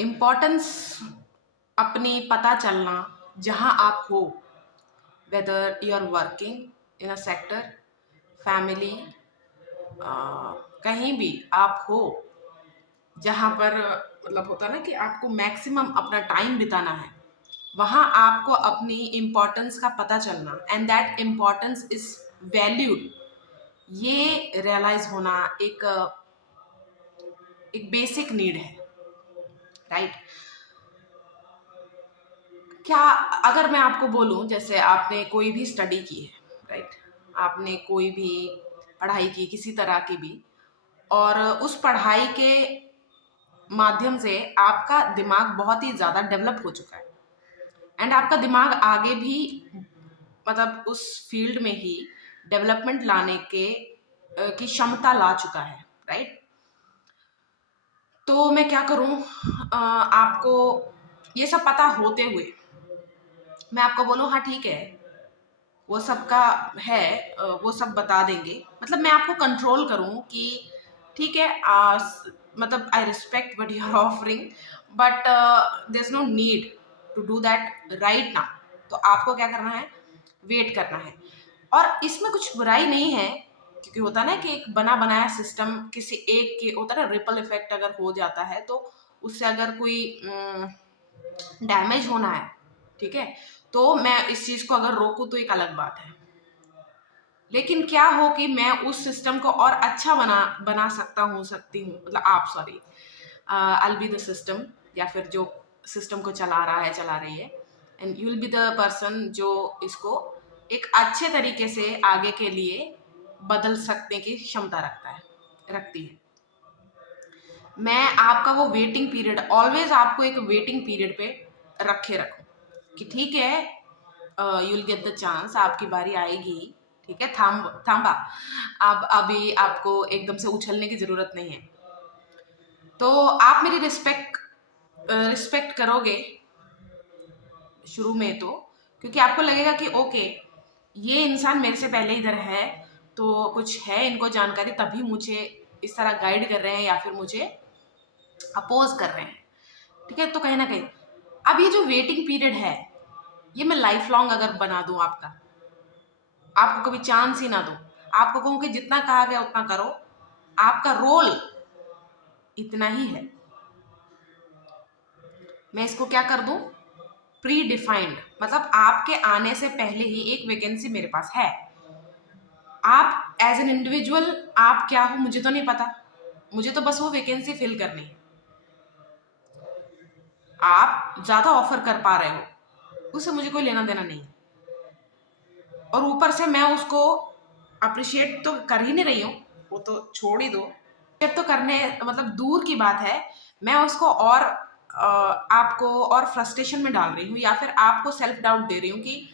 Importance अपनी पता चलना जहाँ आप हो, whether you are working in a sector, family, कहीं भी आप हो जहाँ पर मतलब होता है ना कि आपको मैक्सिमम अपना टाइम बिताना है, वहाँ आपको अपनी इम्पोर्टेंस का पता चलना and that importance is valued, ये रियलाइज होना एक बेसिक नीड है, राइट? क्या अगर मैं आपको बोलूं, जैसे आपने कोई भी स्टडी की है, राइट, आपने कोई भी पढ़ाई की किसी तरह की भी, और उस पढ़ाई के माध्यम से आपका दिमाग बहुत ही ज़्यादा डेवलप हो चुका है एंड आपका दिमाग आगे भी मतलब उस फील्ड में ही डेवलपमेंट लाने की क्षमता ला चुका है, राइट? तो मैं क्या करूं, आपको ये सब पता होते हुए मैं आपको बोलूं हाँ ठीक है, वो सबका है, वो सब बता देंगे, मतलब मैं आपको कंट्रोल करूं कि ठीक है, मतलब I respect what you are offering, but there is no need to do that right now. तो आपको क्या करना है, वेट करना है। और इसमें कुछ बुराई नहीं है, क्योंकि होता ना कि एक बना बनाया सिस्टम किसी एक के होता ना, रिपल इफेक्ट अगर हो जाता है तो उससे अगर कोई डैमेज होना है, ठीक है, तो मैं इस चीज को अगर रोकूं तो एक अलग बात है। लेकिन क्या हो कि मैं उस सिस्टम को और अच्छा बना सकती हूँ, मतलब आप sorry, I will be the system, या फिर जो सिस्टम को चला रहा है चला रही है, and you will be the person जो इसको एक अच्छे तरीके से आगे के लिए बदल सकने की क्षमता रखती है। मैं आपका वो वेटिंग पीरियड ऑलवेज आपको एक वेटिंग पीरियड पे रखूं कि ठीक है, you will get the chance, आपकी बारी आएगी, ठीक है, थांबा, अब अभी आपको एकदम से उछलने की जरूरत नहीं है। तो आप मेरी रिस्पेक्ट करोगे शुरू में, तो क्योंकि आपको लगेगा कि ओके, ये इंसान मेरे से पहले इधर है, तो कुछ है इनको जानकारी, तभी मुझे इस तरह गाइड कर रहे हैं या फिर मुझे अपोज कर रहे हैं, ठीक है। तो कहीं ना कहीं अब ये जो वेटिंग पीरियड है, ये मैं लाइफ लॉन्ग अगर बना दूं आपको कभी चांस ही ना दूं, आपको कहूं कि जितना कहा गया उतना करो, आपका रोल इतना ही है, मैं इसको क्या कर दूं, प्री डिफाइंड, मतलब आपके आने से पहले ही एक वैकेंसी मेरे पास है। आप एज एन इंडिविजुअल आप क्या हो मुझे तो नहीं पता, मुझे तो बस वो वैकेंसी फिल करनी है। आप ज्यादा ऑफर कर पा रहे हो, उससे मुझे कोई लेना देना नहीं है, और ऊपर से मैं उसको अप्रिशिएट तो कर ही नहीं रही हूँ, वो तो छोड़ ही दो, अप्रिशिएट तो करने मतलब दूर की बात है, मैं उसको और आपको और फ्रस्ट्रेशन में डाल रही हूँ, या फिर आपको सेल्फ डाउट दे रही हूँ कि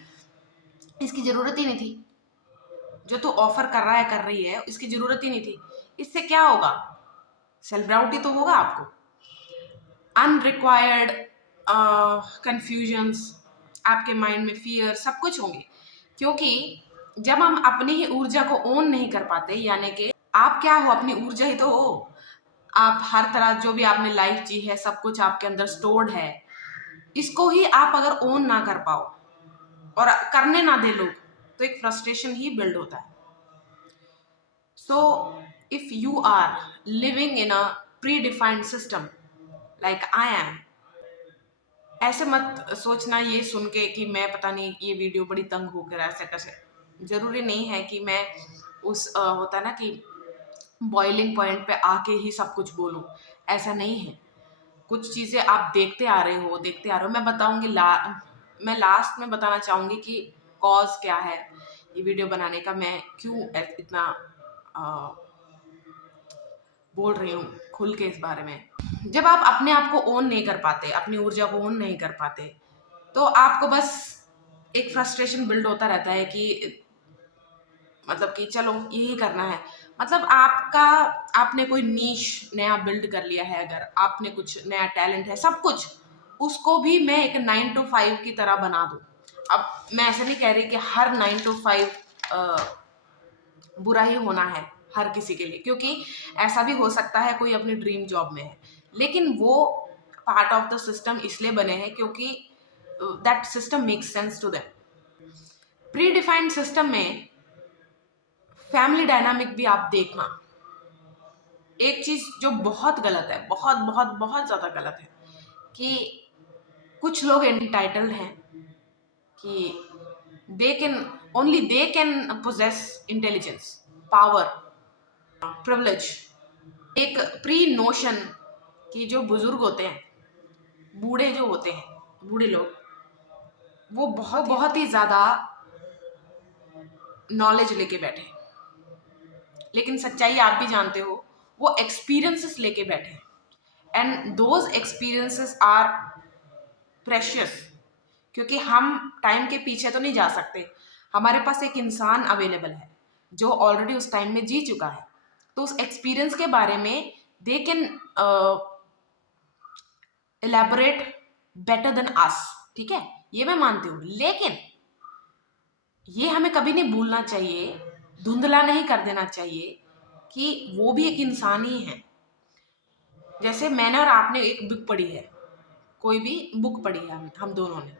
इसकी जरूरत ही नहीं थी, जो तू ऑफर कर रहा है कर रही है, इसकी जरूरत ही नहीं थी। इससे क्या होगा, सेल्फ डाउट ही तो होगा आपको, अनरिक्वायर्ड कंफ्यूजन्स आपके माइंड में, फियर, सब कुछ होंगे, क्योंकि जब हम अपनी ही ऊर्जा को ओन नहीं कर पाते, यानी कि आप क्या हो, अपनी ऊर्जा ही तो हो, आप हर तरह जो भी आपने लाइफ जी है सब कुछ आपके अंदर स्टोर्ड है, इसको ही आप अगर ओन ना कर पाओ और करने ना दे लोग, तो एक फ्रस्ट्रेशन ही बिल्ड होता है। So if you are living in a predefined system like I am, ऐसे मत सोचना ये सुन के कि मैं पता नहीं ये वीडियो बड़ी तंग हो कर ऐसे कैसे, जरूरी नहीं है कि मैं उस होता ना कि बॉइलिंग पॉइंट पे आके ही सब कुछ बोलूं, ऐसा नहीं है। कुछ चीजें आप देखते आ रहे हो, मैं बताऊंगी मैं लास्ट में बताना चाहूंगी कि कॉज क्या है ये वीडियो बनाने का, मैं क्यों इतना अ, बोल रही हूँ खुल के इस बारे में। जब आप अपने आप को ओन नहीं कर पाते, अपनी ऊर्जा को ओन नहीं कर पाते, तो आपको बस एक फ्रस्ट्रेशन बिल्ड होता रहता है कि मतलब कि चलो यही करना है, मतलब आपने कोई नीश नया बिल्ड कर लिया है, अगर आपने कुछ नया टैलेंट है, सब कुछ, उसको भी मैं एक 9 to 5 की तरह बना दूं। अब मैं ऐसे नहीं कह रही कि हर 9 to 5 बुरा ही होना है हर किसी के लिए, क्योंकि ऐसा भी हो सकता है कोई अपनी ड्रीम जॉब में है, लेकिन वो पार्ट ऑफ द सिस्टम इसलिए बने हैं क्योंकि that system makes sense to them. Predefined system में फैमिली डायनामिक भी आप देखना, एक चीज जो बहुत गलत है, बहुत बहुत बहुत ज्यादा गलत है, कि कुछ लोग एंटाइटल्ड हैं कि they can possess intelligence, power, privilege. एक प्री नोशन कि जो बुजुर्ग होते हैं, बूढ़े जो होते हैं, बूढ़े लोग, वो बहुत ही ज्यादा नॉलेज लेके बैठे हैं, लेकिन सच्चाई आप भी जानते हो, वो एक्सपीरियंसेस लेके बैठे हैं, and those experiences are precious. क्योंकि हम टाइम के पीछे तो नहीं जा सकते, हमारे पास एक इंसान अवेलेबल है जो ऑलरेडी उस टाइम में जी चुका है, तो उस एक्सपीरियंस के बारे में they can elaborate better than us. ठीक है, ये मैं मानती हूँ, लेकिन ये हमें कभी नहीं भूलना चाहिए, धुंधला नहीं कर देना चाहिए कि वो भी एक इंसान ही है। जैसे मैंने और आपने एक बुक पढ़ी है, कोई भी बुक पढ़ी है, हम दोनों ने,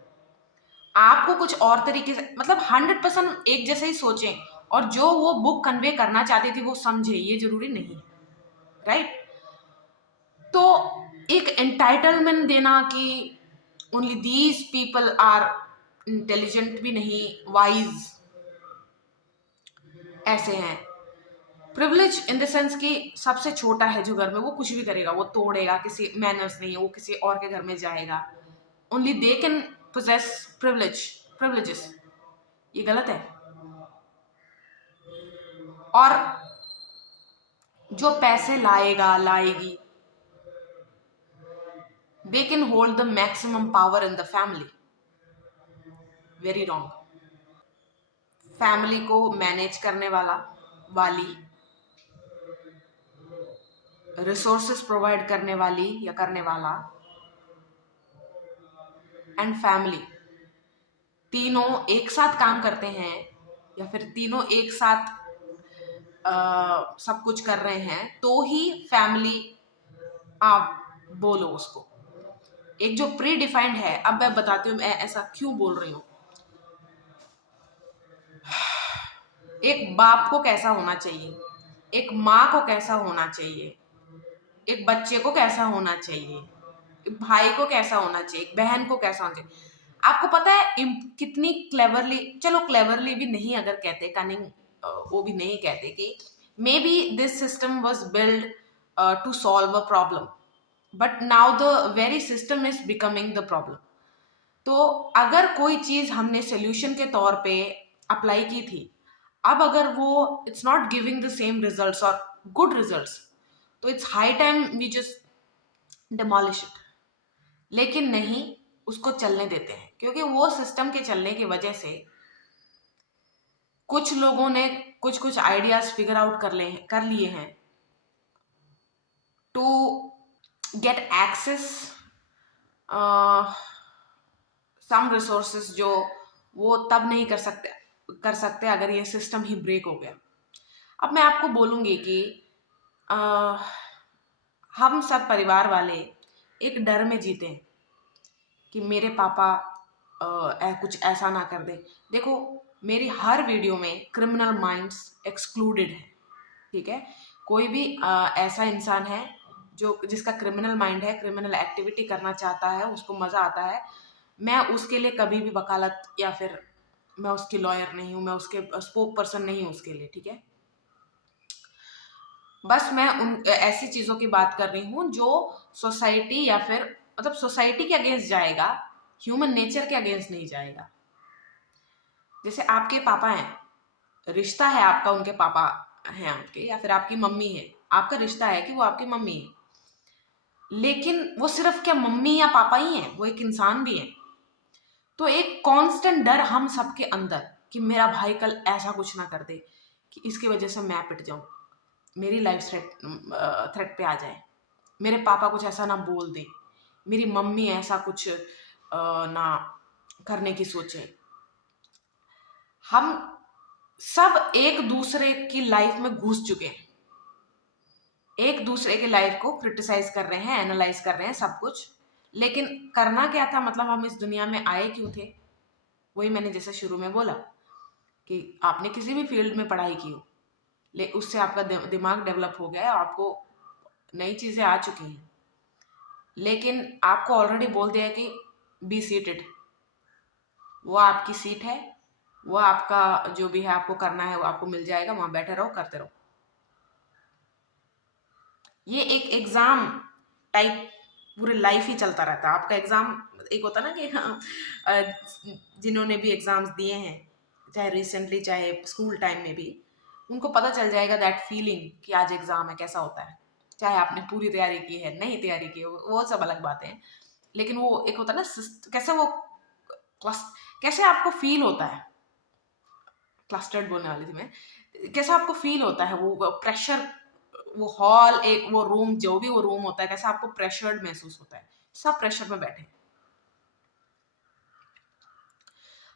आपको कुछ और तरीके से, मतलब 100% एक जैसे ही सोचें और जो वो बुक कन्वे करना चाहती थी वो समझे, ये जरूरी नहीं है, राइट? तो एक एंटाइटलमेंट देना कि only these people are intelligent भी नहीं, वाइज ऐसे हैं। प्रिविलेज इन द सेंस कि सबसे छोटा है जो घर में, वो कुछ भी करेगा, वो तोड़ेगा, किसी मैनर्स नहीं है, वो किसी और के घर में जाएगा, only they can possess privileges. ये गलत है। और जो पैसे लाएगा लाएगी, they can hold the maximum power in the family. Very wrong. Family को मैनेज करने वाली, रिसोर्सेस प्रोवाइड करने वाली या करने वाला, एंड फैमिली, तीनों एक साथ काम करते हैं या फिर तीनों एक साथ सब कुछ कर रहे हैं, तो ही फैमिली आप बोलो उसको। एक जो प्री डिफाइंड है, अब मैं बताती हूँ मैं ऐसा क्यों बोल रही हूँ। एक बाप को कैसा होना चाहिए, एक माँ को कैसा होना चाहिए, एक बच्चे को कैसा होना चाहिए, एक भाई को कैसा होना चाहिए, एक बहन को कैसा होना चाहिए, आपको पता है कितनी क्लेवरली, चलो क्लेवरली भी नहीं अगर कहते, कनिंग वो भी नहीं कहते, कि maybe this system was build to solve a problem, but now the very system is becoming the problem. तो अगर कोई चीज हमने सोल्यूशन के तौर पे अप्लाई की थी, अब अगर वो it's not giving the same results और गुड रिजल्ट्स, तो it's high time we just demolish it. लेकिन नहीं, उसको चलने देते हैं, क्योंकि वो सिस्टम के चलने की वजह से कुछ लोगों ने कुछ कुछ आइडियाज फिगर आउट कर लिए हैं to get access some resources, जो वो तब नहीं कर सकते अगर ये सिस्टम ही ब्रेक हो गया। अब मैं आपको बोलूँगी कि हम सब परिवार वाले एक डर में जीते हैं कि मेरे पापा कुछ ऐसा ना कर दे। देखो, मेरी हर वीडियो में क्रिमिनल माइंड्स एक्सक्लूडेड है, ठीक है? कोई भी ऐसा इंसान है जो जिसका क्रिमिनल माइंड है, क्रिमिनल एक्टिविटी करना चाहता है, उसको मज़ा आता है, मैं उसके लिए कभी भी वकालत या फिर मैं उसकी लॉयर नहीं हूँ, मैं उसके स्पोक पर्सन नहीं हूँ उसके लिए, ठीक है? बस मैं उन ऐसी चीज़ों की बात कर रही हूँ जो सोसाइटी या फिर मतलब सोसाइटी के अगेंस्ट जाएगा, ह्यूमन नेचर के अगेंस्ट नहीं जाएगा। जैसे आपके पापा हैं, रिश्ता है आपका, उनके पापा हैं आपके, या फिर आपकी मम्मी है, आपका रिश्ता है कि वो आपकी मम्मी है, लेकिन वो सिर्फ क्या मम्मी या पापा ही हैं, वो एक इंसान भी है। तो एक कांस्टेंट डर हम सबके अंदर कि मेरा भाई कल ऐसा कुछ ना कर दे कि इसकी वजह से मैं पिट जाऊं, मेरी लाइफ थ्रेट पे आ जाए, मेरे पापा कुछ ऐसा ना बोल दे मेरी मम्मी ऐसा कुछ ना करने की सोचे। हम सब एक दूसरे की लाइफ में घुस चुके हैं, एक दूसरे की लाइफ को क्रिटिसाइज कर रहे हैं, एनालाइज कर रहे हैं सब कुछ। लेकिन करना क्या था, मतलब हम इस दुनिया में आए क्यों थे? वही मैंने जैसे शुरू में बोला कि आपने किसी भी फील्ड में पढ़ाई की हो, ले उससे आपका दिमाग डेवलप हो गया है, आपको नई चीज़ें आ चुकी हैं, लेकिन आपको ऑलरेडी बोल दिया है कि बी सीटेड, वो आपकी सीट है, वो आपका जो भी है आपको करना है वो आपको मिल जाएगा, वहाँ बैठे रहो, करते रहो। ये एक एग्ज़ाम टाइप पूरे लाइफ ही चलता रहता है। आपका एग्ज़ाम एक होता ना कि हाँ, जिन्होंने भी एग्ज़ाम्स दिए हैं, चाहे रिसेंटली चाहे स्कूल टाइम में भी, उनको पता चल जाएगा दैट फीलिंग कि आज एग्ज़ाम है, कैसा होता है। चाहे आपने पूरी तैयारी की है, नहीं तैयारी की है, वो सब अलग बातें हैं। लेकिन वो एक होता है ना कैसे वो कैसे आपको फील होता है, क्लस्टर्ड बोलने वाली थी मैं, कैसा आपको फील होता है, वो प्रेशर, वो हॉल, एक वो रूम, जो भी वो रूम होता है, कैसा आपको प्रेशर्ड महसूस होता है। सब प्रेशर में बैठे,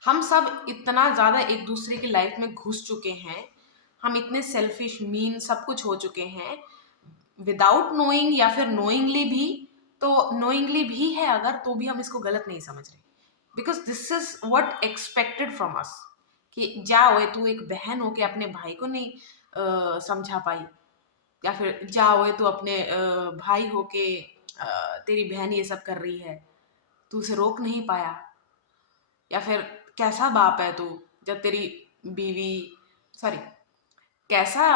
हम सब इतना ज़्यादा एक दूसरे की लाइफ में घुस चुके हैं, हम इतने सेल्फिश, मीन, सब कुछ हो चुके हैं, विदाउट नोइंग या फिर नोइंगली भी। तो नोइंगली भी है अगर, तो भी हम इसको गलत नहीं समझ रहे, because this is what expected from us. कि जा ओए, तू एक बहन हो के अपने भाई को नहीं समझा पाई, या फिर जा ओए तू अपने भाई हो के तेरी बहन ये सब कर रही है, तू उसे रोक नहीं पाया। या फिर कैसा बाप है तू जब तेरी बीवी, सॉरी, कैसा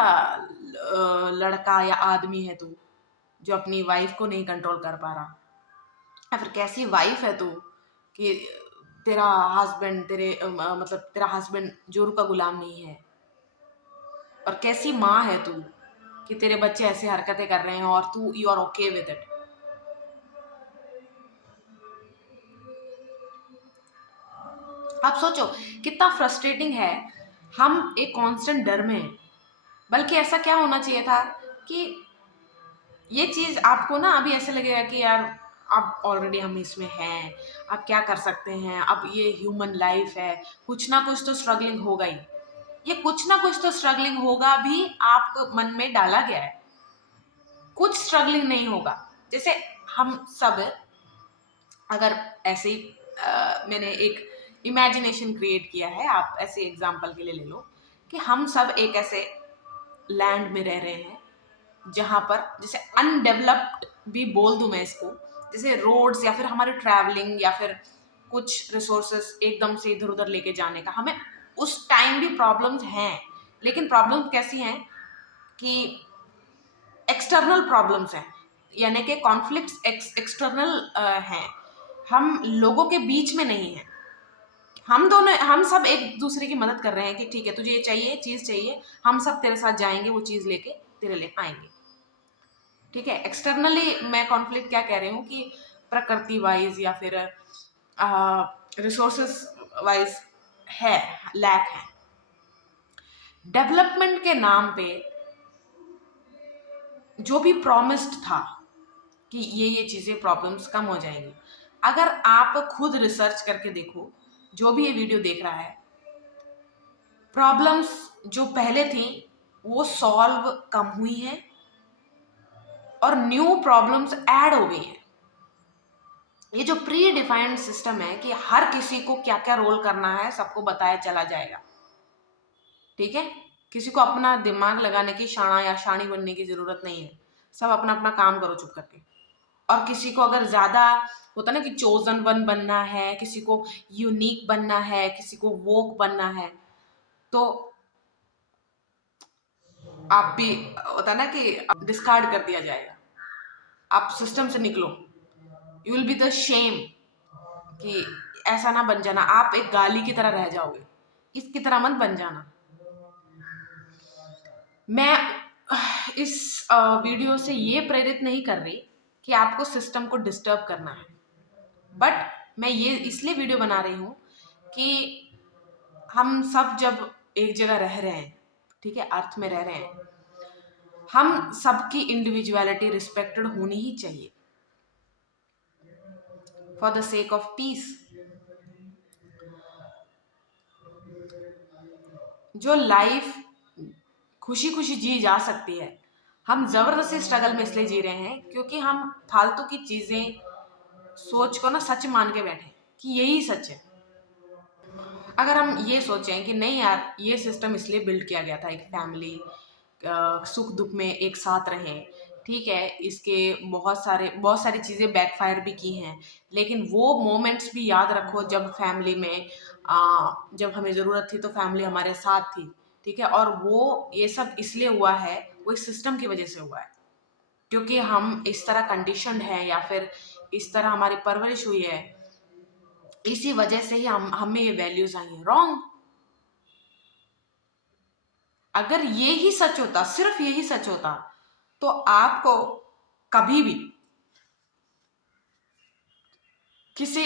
लड़का या आदमी है तू जो अपनी वाइफ को नहीं कंट्रोल कर पा रहा। या फिर कैसी वाइफ है तू कि तेरा हस्बैंड तेरे मतलब तेरा हस्बैंड जोरू का गुलाम नहीं है। और कैसी माँ है तू कि तेरे बच्चे ऐसे हरकतें कर रहे हैं और तू you are okay with it. आप सोचो कितना फ्रस्ट्रेटिंग है, हम एक कांस्टेंट डर में हैं। बल्कि ऐसा क्या होना चाहिए था कि ये चीज़ आपको ना अभी ऐसे लगेगा कि यार अब ऑलरेडी हम इसमें हैं, अब क्या कर सकते हैं, अब ये ह्यूमन लाइफ है, कुछ ना कुछ तो स्ट्रगलिंग होगा ही। ये कुछ ना कुछ तो स्ट्रगलिंग होगा भी आप मन में डाला गया है, कुछ स्ट्रगलिंग नहीं होगा। जैसे हम सब अगर ऐसे ही मैंने एक इमेजिनेशन क्रिएट किया है, आप ऐसे एग्जाम्पल के लिए ले लो कि हम सब एक ऐसे लैंड में रह रहे हैं जहाँ पर जैसे अनडेवलप्ड भी बोल दूं मैं इसको, जैसे रोड्स या फिर हमारे ट्रैवलिंग या फिर कुछ रिसोर्सेस एकदम से इधर उधर लेके जाने का हमें उस टाइम भी प्रॉब्लम्स हैं। लेकिन प्रॉब्लम कैसी हैं कि एक्सटर्नल प्रॉब्लम्स हैं, यानी कि कॉन्फ्लिक्ट्स एक्सटर्नल हैं, हम लोगों के बीच में नहीं है। हम दोनों, हम सब एक दूसरे की मदद कर रहे हैं कि ठीक है तुझे ये चाहिए, चीज़ चाहिए, हम सब तेरे साथ जाएंगे, वो चीज़ लेके तेरे लिए आएंगे। ठीक है, एक्सटर्नली मैं कॉन्फ्लिक्ट क्या कह रही हूँ कि प्रकृति वाइज या फिर रिसोर्सेस वाइज है, लैक है। डेवलपमेंट के नाम पे जो भी प्रॉमिस्ड था कि ये चीज़ें प्रॉब्लम्स कम हो जाएंगी, अगर आप खुद रिसर्च करके देखो, जो भी ये वीडियो देख रहा है, प्रॉब्लम्स जो पहले थी वो सॉल्व कम हुई हैं और न्यू प्रॉब्लम्स ऐड हो गई हैं। ये जो प्री डिफाइंड सिस्टम है कि हर किसी को क्या क्या रोल करना है सबको बताया चला जाएगा, ठीक है, किसी को अपना दिमाग लगाने की, शाणा या शाणी बनने की जरूरत नहीं है, सब अपना अपना काम करो चुप करके। और किसी को अगर ज्यादा होता ना कि चोजन वन बनना है, किसी को यूनिक बनना है, किसी को वोक बनना है, तो आप भी होता ना कि डिस्कार्ड कर दिया जाएगा, आप सिस्टम से निकलो, you will be the shame कि ऐसा ना बन जाना, आप एक गाली की तरह रह जाओगे, इसकी तरह मत बन जाना। मैं इस वीडियो से ये प्रेरित नहीं कर रही कि आपको सिस्टम को डिस्टर्ब करना है, बट मैं ये इसलिए वीडियो बना रही हूँ कि हम सब जब एक जगह रह रहे हैं, ठीक है, अर्थ में रह रहे हैं, हम सबकी इंडिविजुअलिटी रिस्पेक्टेड होनी ही चाहिए। for the sake of peace. जो लाइफ खुशी खुशी जी जा सकती है, हम जबरदस्ती स्ट्रगल में इसलिए जी रहे हैं क्योंकि हम फालतू की चीजें सोच को ना सच मान के बैठे कि यही सच है। अगर हम ये सोचें कि नहीं यार, ये सिस्टम इसलिए बिल्ड किया गया था, एक फैमिली सुख दुख में एक साथ रहें, ठीक है, इसके बहुत सारी चीज़ें बैकफायर भी की हैं, लेकिन वो मोमेंट्स भी याद रखो जब फैमिली में जब हमें ज़रूरत थी तो फैमिली हमारे साथ थी, ठीक है। और वो ये सब इसलिए हुआ है, वो इस सिस्टम की वजह से हुआ है, क्योंकि हम इस तरह कंडीशनड हैं या फिर इस तरह हमारी परवरिश हुई है, इसी वजह से ही हमें ये वैल्यूज आई हैं। रॉन्ग। अगर ये ही सच होता, सिर्फ यही सच होता, तो आपको कभी भी किसी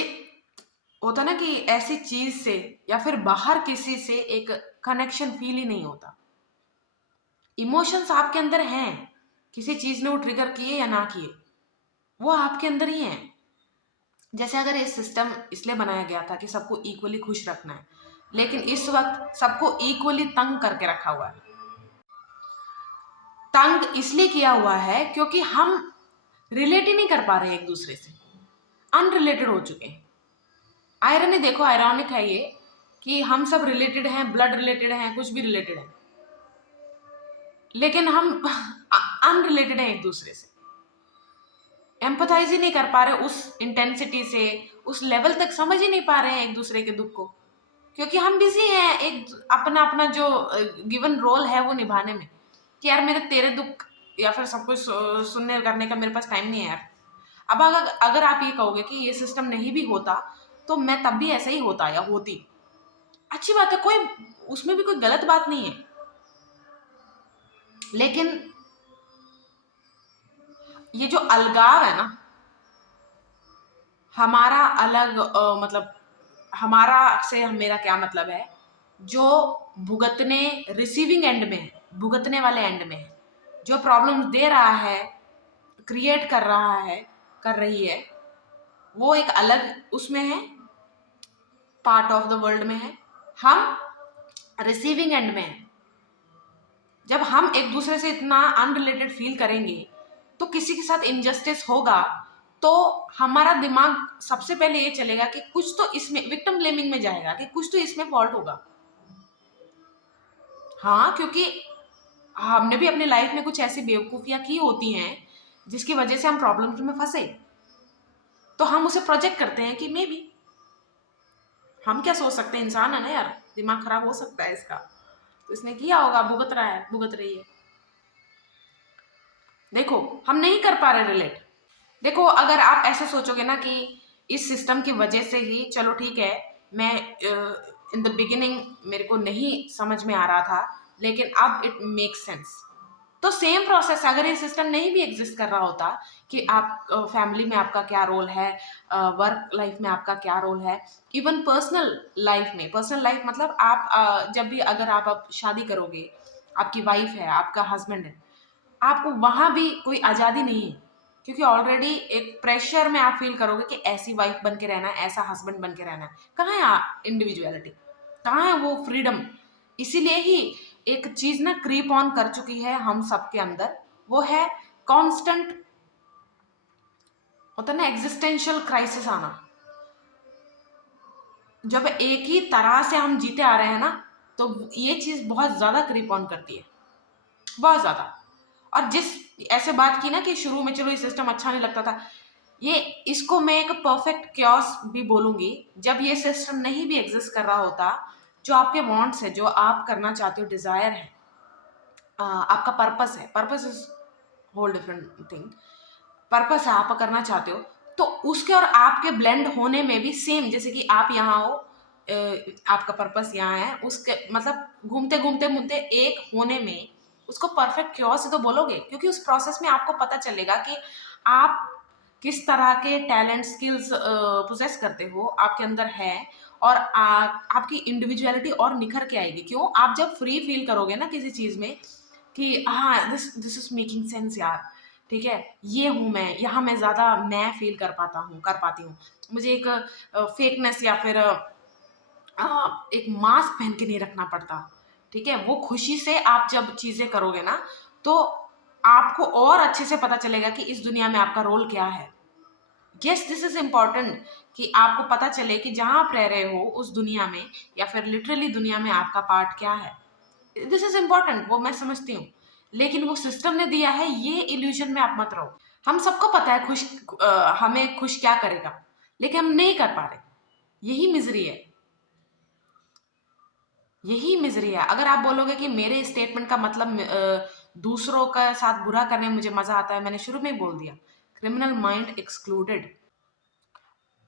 होता ना कि ऐसी चीज से या फिर बाहर किसी से एक कनेक्शन फील ही नहीं होता। इमोशंस आपके अंदर हैं, किसी चीज ने वो ट्रिगर किए या ना किए, वो आपके अंदर ही हैं। जैसे अगर ये सिस्टम इसलिए बनाया गया था कि सबको इक्वली खुश रखना है, लेकिन इस वक्त सबको इक्वली तंग करके रखा हुआ है। तंग इसलिए किया हुआ है क्योंकि हम रिलेट ही नहीं कर पा रहे एक दूसरे से, अनरिलेटेड हो चुके हैं। आयरनी देखो, आयरॉनिक है ये कि हम सब रिलेटेड हैं, ब्लड रिलेटेड हैं, कुछ भी रिलेटेड है, लेकिन हम अनरिलेटेड हैं एक दूसरे से, एम्पथाइज ही नहीं कर पा रहे उस इंटेंसिटी से, उस लेवल तक समझ ही नहीं पा रहे हैं एक दूसरे के दुख को, क्योंकि हम बिजी हैं एक अपना अपना जो गिवन रोल है वो निभाने में, कि यार मेरे तेरे दुख या फिर सब कुछ सुनने करने का मेरे पास टाइम नहीं है यार। अब अगर आप ये कहोगे कि ये सिस्टम नहीं भी होता तो मैं तब भी ऐसा ही होता या होती, अच्छी बात है, कोई उसमें भी कोई गलत बात नहीं है, लेकिन ये जो अलगाव है ना, हमारा अलग मतलब हमारा से मेरा क्या मतलब है, जो भुगतने रिसीविंग एंड में है, भुगतने वाले एंड में है, जो प्रॉब्लम दे रहा है, क्रिएट कर रहा है, कर रही है, वो एक अलग उसमें है, पार्ट ऑफ द वर्ल्ड में है। हम रिसीविंग एंड में है। जब हम एक दूसरे से इतना अनरिलेटेड फील करेंगे तो किसी के साथ इनजस्टिस होगा तो हमारा दिमाग सबसे पहले ये चलेगा कि कुछ तो इसमें विक्टिम ब्लेमिंग में जाएगा, कि कुछ तो इसमें फॉल्ट होगा। हाँ, क्योंकि हमने भी अपनी लाइफ में कुछ ऐसी बेवकूफियां की होती हैं जिसकी वजह से हम प्रॉब्लम्स में फंसे, तो हम उसे प्रोजेक्ट करते हैं कि मे बी हम क्या सोच सकते हैं, इंसान है ना यार, दिमाग खराब हो सकता है इसका, तो इसने किया होगा, भुगत रहा है, भुगत रही है। देखो हम नहीं कर पा रहे रिलेट। देखो अगर आप ऐसे सोचोगे ना कि इस सिस्टम की वजह से ही, चलो ठीक है, मैं इन द बिगिनिंग मेरे को नहीं समझ में आ रहा था लेकिन अब इट मेक सेंस, तो सेम प्रोसेस अगर ये सिस्टम नहीं भी एग्जिस्ट कर रहा होता कि आप फैमिली में आपका क्या रोल है, वर्क लाइफ में आपका क्या रोल है, इवन पर्सनल लाइफ में, पर्सनल लाइफ मतलब आप जब भी अगर आप अब शादी करोगे, आपकी वाइफ है, आपका हस्बैंड है, आपको वहां भी कोई आज़ादी नहीं है, क्योंकि ऑलरेडी एक प्रेशर में आप फील करोगे कि ऐसी वाइफ बन के रहना है, ऐसा हस्बैंड बन के रहना है। कहाँ है इंडिविजुअलिटी, कहाँ है वो फ्रीडम? इसीलिए ही एक चीज ना क्रीप ऑन कर चुकी है हम सबके अंदर, वो है कांस्टेंट, होता है ना एग्जिस्टेंशियल क्राइसिस आना। जब एक ही तरह से हम जीते आ रहे हैं ना, तो ये चीज बहुत ज्यादा क्रीप ऑन करती है, बहुत ज्यादा। और जिस ऐसे बात की ना कि शुरू में चलो ये सिस्टम अच्छा नहीं लगता था, ये इसको मैं एक परफेक्ट क्योस भी बोलूंगी। जब ये सिस्टम नहीं भी एग्जिस्ट कर रहा होता, जो आपके वांट्स है, जो आप करना चाहते हो, डिजायर है, आपका पर्पस है, purpose is whole different thing, purpose है आप करना चाहते हो, तो उसके और आपके ब्लेंड होने में भी सेम, जैसे कि आप यहाँ हो, आपका पर्पस यहाँ है, उसके मतलब घूमते घूमते घूमते एक होने में उसको परफेक्ट क्योर से तो बोलोगे, क्योंकि उस प्रोसेस में आपको पता चलेगा कि आप किस तरह के टैलेंट स्किल्स पोजेस करते हो, आपके अंदर है, और आपकी इंडिविजुअलिटी और निखर के आएगी। क्यों? आप जब फ्री फील करोगे ना किसी चीज़ में कि हाँ this this is making sense यार, ठीक है, ये हूँ मैं, यहाँ मैं ज़्यादा मैं फील कर पाती हूँ। मुझे एक फेकनेस या फिर एक मास्क पहन के नहीं रखना पड़ता। ठीक है, वो खुशी से आप जब चीज़ें करोगे ना, तो आपको और अच्छे से पता चलेगा कि इस दुनिया में आपका रोल क्या है। यस, दिस इज इम्पॉर्टेंट कि आपको पता चले कि जहाँ आप रह रहे हो उस दुनिया में, या फिर लिटरली दुनिया में आपका पार्ट क्या है। दिस इज इम्पॉर्टेंट, वो मैं समझती हूँ। लेकिन वो सिस्टम ने दिया है, ये इल्यूजन में आप मत रहो। हम सबको पता है हमें खुश क्या करेगा, लेकिन हम नहीं कर पा रहे। यही मिजरी है, यही मिजरी है। अगर आप बोलोगे कि मेरे स्टेटमेंट का मतलब दूसरों का साथ बुरा करने में मुझे मजा आता है, मैंने शुरू में ही बोल दिया, क्रिमिनल माइंड एक्सक्लूडेड।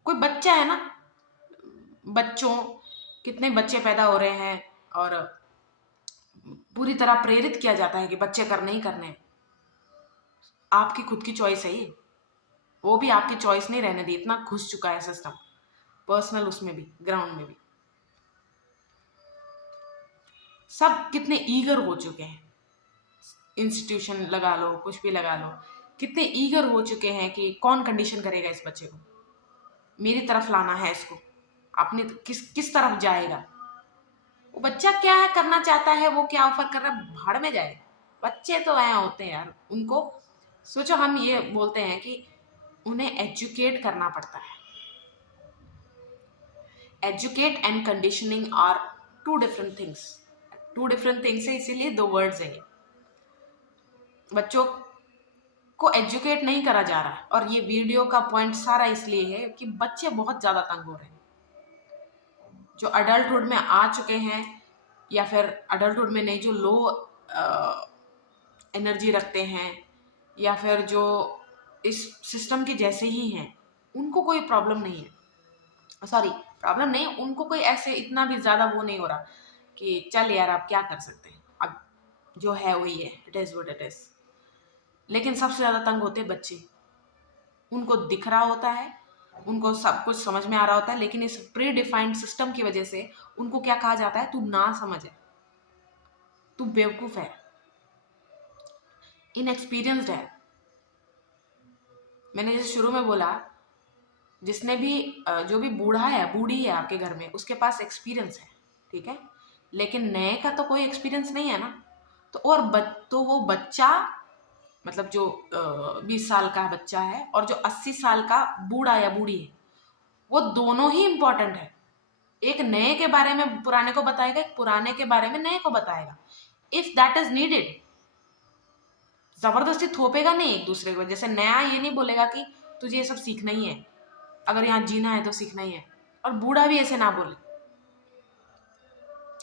कोई बच्चा है ना, बच्चों कितने बच्चे पैदा हो रहे हैं और पूरी तरह प्रेरित किया जाता है कि बच्चे करने ही करने हैं। आपकी खुद की चॉइस है ये, वो भी आपकी चॉइस नहीं रहने दी, इतना घुस चुका है सिस्टम, पर्सनल उसमें भी, ग्राउंड में भी। सब कितने ईगर हो चुके हैं, इंस्टीट्यूशन लगा लो, कुछ भी लगा लो, कितने ईगर हो चुके हैं कि कौन कंडीशन करेगा इस बच्चे को, मेरी तरफ लाना है इसको, अपनी किस किस तरफ जाएगा। वो बच्चा क्या है करना चाहता है, वो क्या ऑफर कर रहा है, भाड़ में जाए। बच्चे तो ऐ होते हैं यार, उनको सोचो, हम ये बोलते हैं कि उन्हें एजुकेट करना पड़ता है। Educate and conditioning are two different things. Two different things है, इसीलिए दो वर्ड्स है ये। बच्चों को एजुकेट नहीं करा जा रहा है, और ये वीडियो का पॉइंट सारा इसलिए है कि बच्चे बहुत ज़्यादा तंग हो रहे हैं, जो अडल्टहुड में आ चुके हैं, या फिर अडल्टहुड में नहीं, जो लो एनर्जी रखते हैं, या फिर जो इस सिस्टम के जैसे ही हैं, उनको कोई प्रॉब्लम नहीं है। सॉरी, प्रॉब्लम नहीं, उनको कोई ऐसे इतना भी ज़्यादा वो नहीं हो रहा कि चल यार आप क्या कर सकते हैं, अब जो है वही है, it is what it is. लेकिन सबसे ज़्यादा तंग होते हैं बच्चे। उनको दिख रहा होता है, उनको सब कुछ समझ में आ रहा होता है, लेकिन इस प्री डिफाइंड सिस्टम की वजह से उनको क्या कहा जाता है, तू ना समझ है, तू बेवकूफ़ है, इनएक्सपीरियंस्ड है। मैंने जैसे शुरू में बोला, जिसने भी जो भी बूढ़ा है, बूढ़ी है आपके घर में, उसके पास एक्सपीरियंस है, ठीक है, लेकिन नए का तो कोई एक्सपीरियंस नहीं है ना। तो तो वो बच्चा, मतलब जो 20 साल का बच्चा है और जो 80 साल का बूढ़ा या बूढ़ी है, वो दोनों ही इम्पोर्टेंट है। एक नए के बारे में पुराने को बताएगा, एक पुराने के बारे में नए को बताएगा, इफ दैट इज नीडेड। जबरदस्ती थोपेगा नहीं एक दूसरे को। जैसे नया ये नहीं बोलेगा कि तुझे ये सब सीखना ही है, अगर यहाँ जीना है तो सीखना ही है, और बूढ़ा भी ऐसे ना बोले।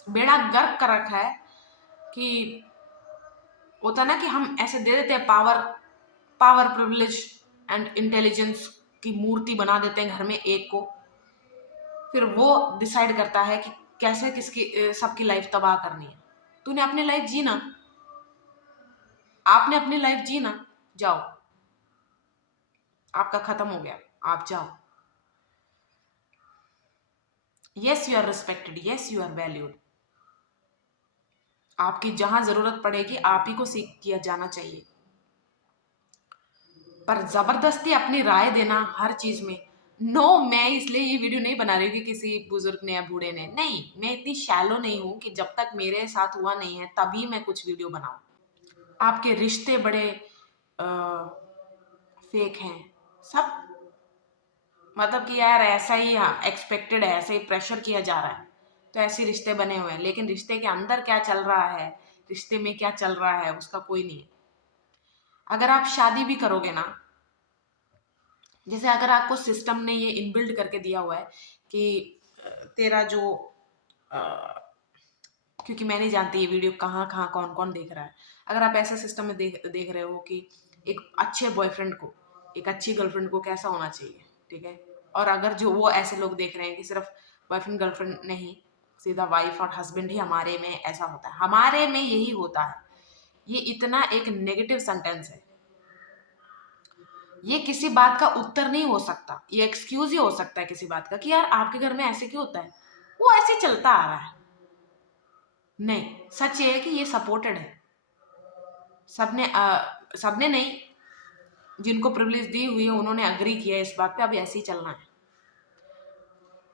बेड़ा गर्क कर रखा है कि होता ना कि हम ऐसे दे देते हैं power, power privilege and intelligence की मूर्ति बना देते हैं घर में एक को, फिर वो डिसाइड करता है कि कैसे किसकी सबकी लाइफ तबाह करनी है। तूने अपनी लाइफ जीना, आपने अपनी लाइफ जीना, जाओ, आपका खत्म हो गया, आप जाओ। Yes you are respected, yes you are valued. आपकी जहां जरूरत पड़ेगी आप ही को सीख किया जाना चाहिए, पर जबरदस्ती अपनी राय देना हर चीज में, नो। मैं इसलिए ये वीडियो नहीं बना रही हूँ कि किसी बुजुर्ग ने या बूढ़े ने, नहीं, मैं इतनी शैलो नहीं हूँ कि जब तक मेरे साथ हुआ नहीं है तभी मैं कुछ वीडियो बनाऊं। आपके रिश्ते बड़े फेक हैं सब, मतलब कि यार ऐसा ही, हाँ, एक्सपेक्टेड है, ऐसे ही प्रेशर किया जा रहा है, तो ऐसे रिश्ते बने हुए हैं, लेकिन रिश्ते के अंदर क्या चल रहा है, रिश्ते में क्या चल रहा है, उसका कोई नहीं है। अगर आप शादी भी करोगे ना, जैसे अगर आपको सिस्टम ने ये इनबिल्ड करके दिया हुआ है कि तेरा जो अ, क्योंकि मैं नहीं जानती ये वीडियो कहाँ कहाँ कौन कौन देख रहा है, अगर आप ऐसा सिस्टम में देख रहे हो कि एक अच्छे बॉयफ्रेंड को, एक अच्छी गर्लफ्रेंड को कैसा होना चाहिए, ठीक है, और अगर जो वो ऐसे लोग देख रहे हैं कि सिर्फ बॉयफ्रेंड गर्लफ्रेंड नहीं, सीधा वाइफ और हस्बैंड ही हमारे में ऐसा होता है, हमारे में यही होता है, ये इतना एक नेगेटिव सेंटेंस है। ये किसी बात का उत्तर नहीं हो सकता, ये एक्सक्यूज ही हो सकता है किसी बात का कि यार आपके घर में ऐसे क्यों होता है, वो ऐसे चलता आ रहा है। नहीं, सच ये है कि ये सपोर्टेड है, सबने सबने नहीं, जिनको प्रिविलेज दी हुई है उन्होंने अग्री किया है इस बात पे, अब ऐसे ही चलना है.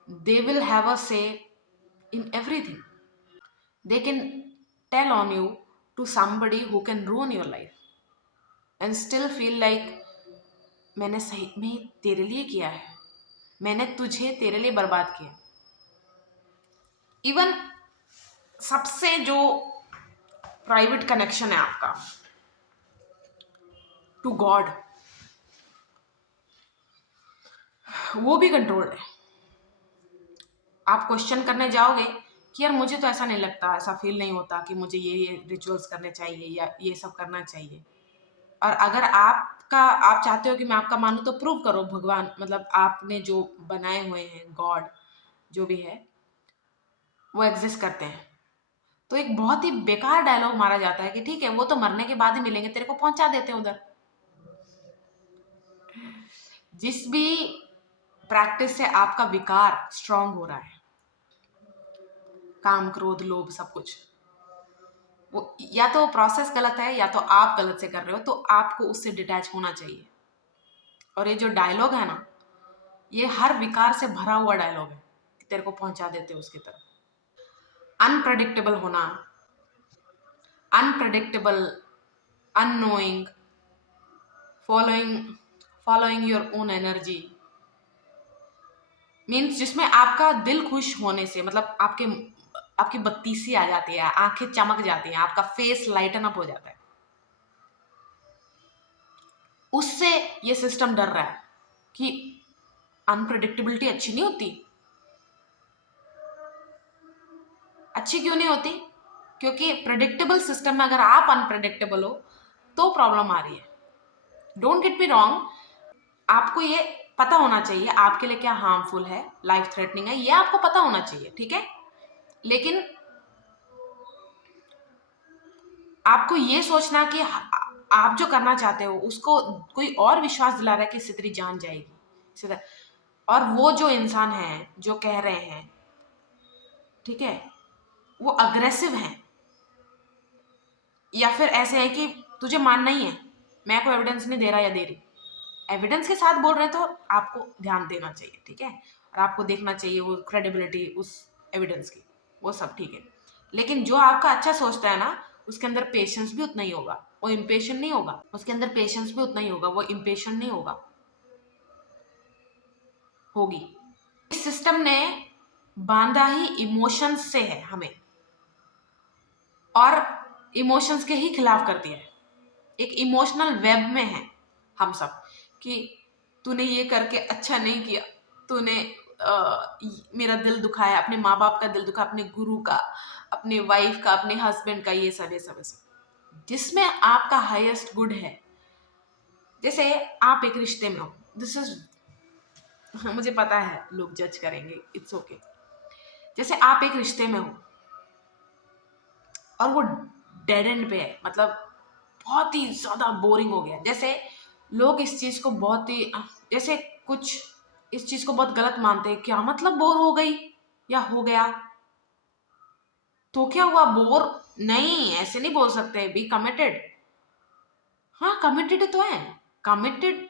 They will have a say in everything. They can tell on you to somebody who can ruin your life and still feel like मैंने सही में तेरे लिए किया है, मैंने तुझे तेरे लिए बर्बाद किया. इवन सबसे जो प्राइवेट कनेक्शन है आपका टू गॉड, वो भी कंट्रोल्ड है. आप क्वेश्चन करने जाओगे कि यार मुझे तो ऐसा नहीं लगता, ऐसा फील नहीं होता कि मुझे ये रिचुअल्स करने चाहिए या ये सब करना चाहिए. और अगर आप चाहते हो कि मैं आपका मानूं तो प्रूव करो. भगवान मतलब आपने जो बनाए हुए हैं गॉड जो भी है वो एग्जिस्ट करते हैं. तो एक बहुत ही बेकार डायलॉग मारा जाता है कि ठीक है वो तो मरने के बाद ही मिलेंगे, तेरे को पहुंचा देते हैं उधर. जिस भी प्रैक्टिस से आपका विकार स्ट्रांग हो रहा है, काम क्रोध लोभ सब कुछ, वो या तो प्रोसेस गलत है या तो आप गलत से कर रहे हो, तो आपको उससे डिटैच होना चाहिए. और ये जो डायलॉग है ना, ये हर विकार से भरा हुआ डायलॉग है कि तेरे को पहुंचा देते उसकी तरफ. अनप्रडिक्टेबल होना, unpredictable, annoying, following following your own energy, means जिसमें आपका दिल खुश होने से मतलब आपकी बत्ती सी आ जाती है, आंखें चमक जाती हैं, आपका फेस लाइटन अप हो जाता है. उससे ये सिस्टम डर रहा है कि अनप्रडिक्टेबिलिटी अच्छी नहीं होती. अच्छी क्यों नहीं होती? क्योंकि प्रेडिक्टेबल सिस्टम में अगर आप अनप्रेडिक्टेबल हो तो प्रॉब्लम आ रही है. डोंट गेट मी रॉन्ग, आपको ये पता होना चाहिए आपके लिए क्या हार्मफुल है, लाइफ थ्रेटनिंग है, ये आपको पता होना चाहिए, ठीक है. लेकिन आपको ये सोचना कि आप जो करना चाहते हो उसको कोई और विश्वास दिला रहा है कि इससे तेरी जान जाएगी, और वो जो इंसान है जो कह रहे हैं, ठीक है, वो अग्रेसिव हैं या फिर ऐसे है कि तुझे मानना ही है, मैं कोई एविडेंस नहीं दे रहा या दे रही, एविडेंस के साथ बोल रहे हैं तो आपको ध्यान देना चाहिए, ठीक है. और आपको देखना चाहिए वो क्रेडिबिलिटी उस एविडेंस की, वो सब ठीक है. लेकिन जो आपका अच्छा सोचता है ना, उसके अंदर पेशेंस भी उतना ही होगा, वो इम्पेशेंट नहीं होगा. उसके अंदर पेशेंस भी उतना ही होगा, वो इम्पेशेंट नहीं होगा, होगी. इस सिस्टम ने बांधा ही इमोशंस से है हमें, और इमोशंस के ही खिलाफ कर दिया है. एक इमोशनल वेब में है हम सब कि तूने ये करके अच्छा नहीं किया, तूने मेरा दिल दुखाया, अपने माँ बाप का दिल दुखा, अपने गुरु का, अपने वाइफ का, अपने हस्बैंड का, ये सब ये सब ये सब. जिसमें आपका हाईएस्ट गुड है. जैसे आप एक रिश्ते में हो, दिस इज मुझे पता है लोग जज करेंगे, इट्स ओके. जैसे आप एक रिश्ते में हो और वो डेड एंड पे है, मतलब बहुत ही ज्यादा बोरिंग हो गया. जैसे लोग इस चीज को बहुत ही जैसे कुछ इस चीज को बहुत गलत मानते हैं, क्या मतलब बोर हो गई या हो गया तो क्या हुआ, बोर नहीं, ऐसे नहीं बोल सकते. Be committed. हाँ कमिटेड तो है, कमिटेड,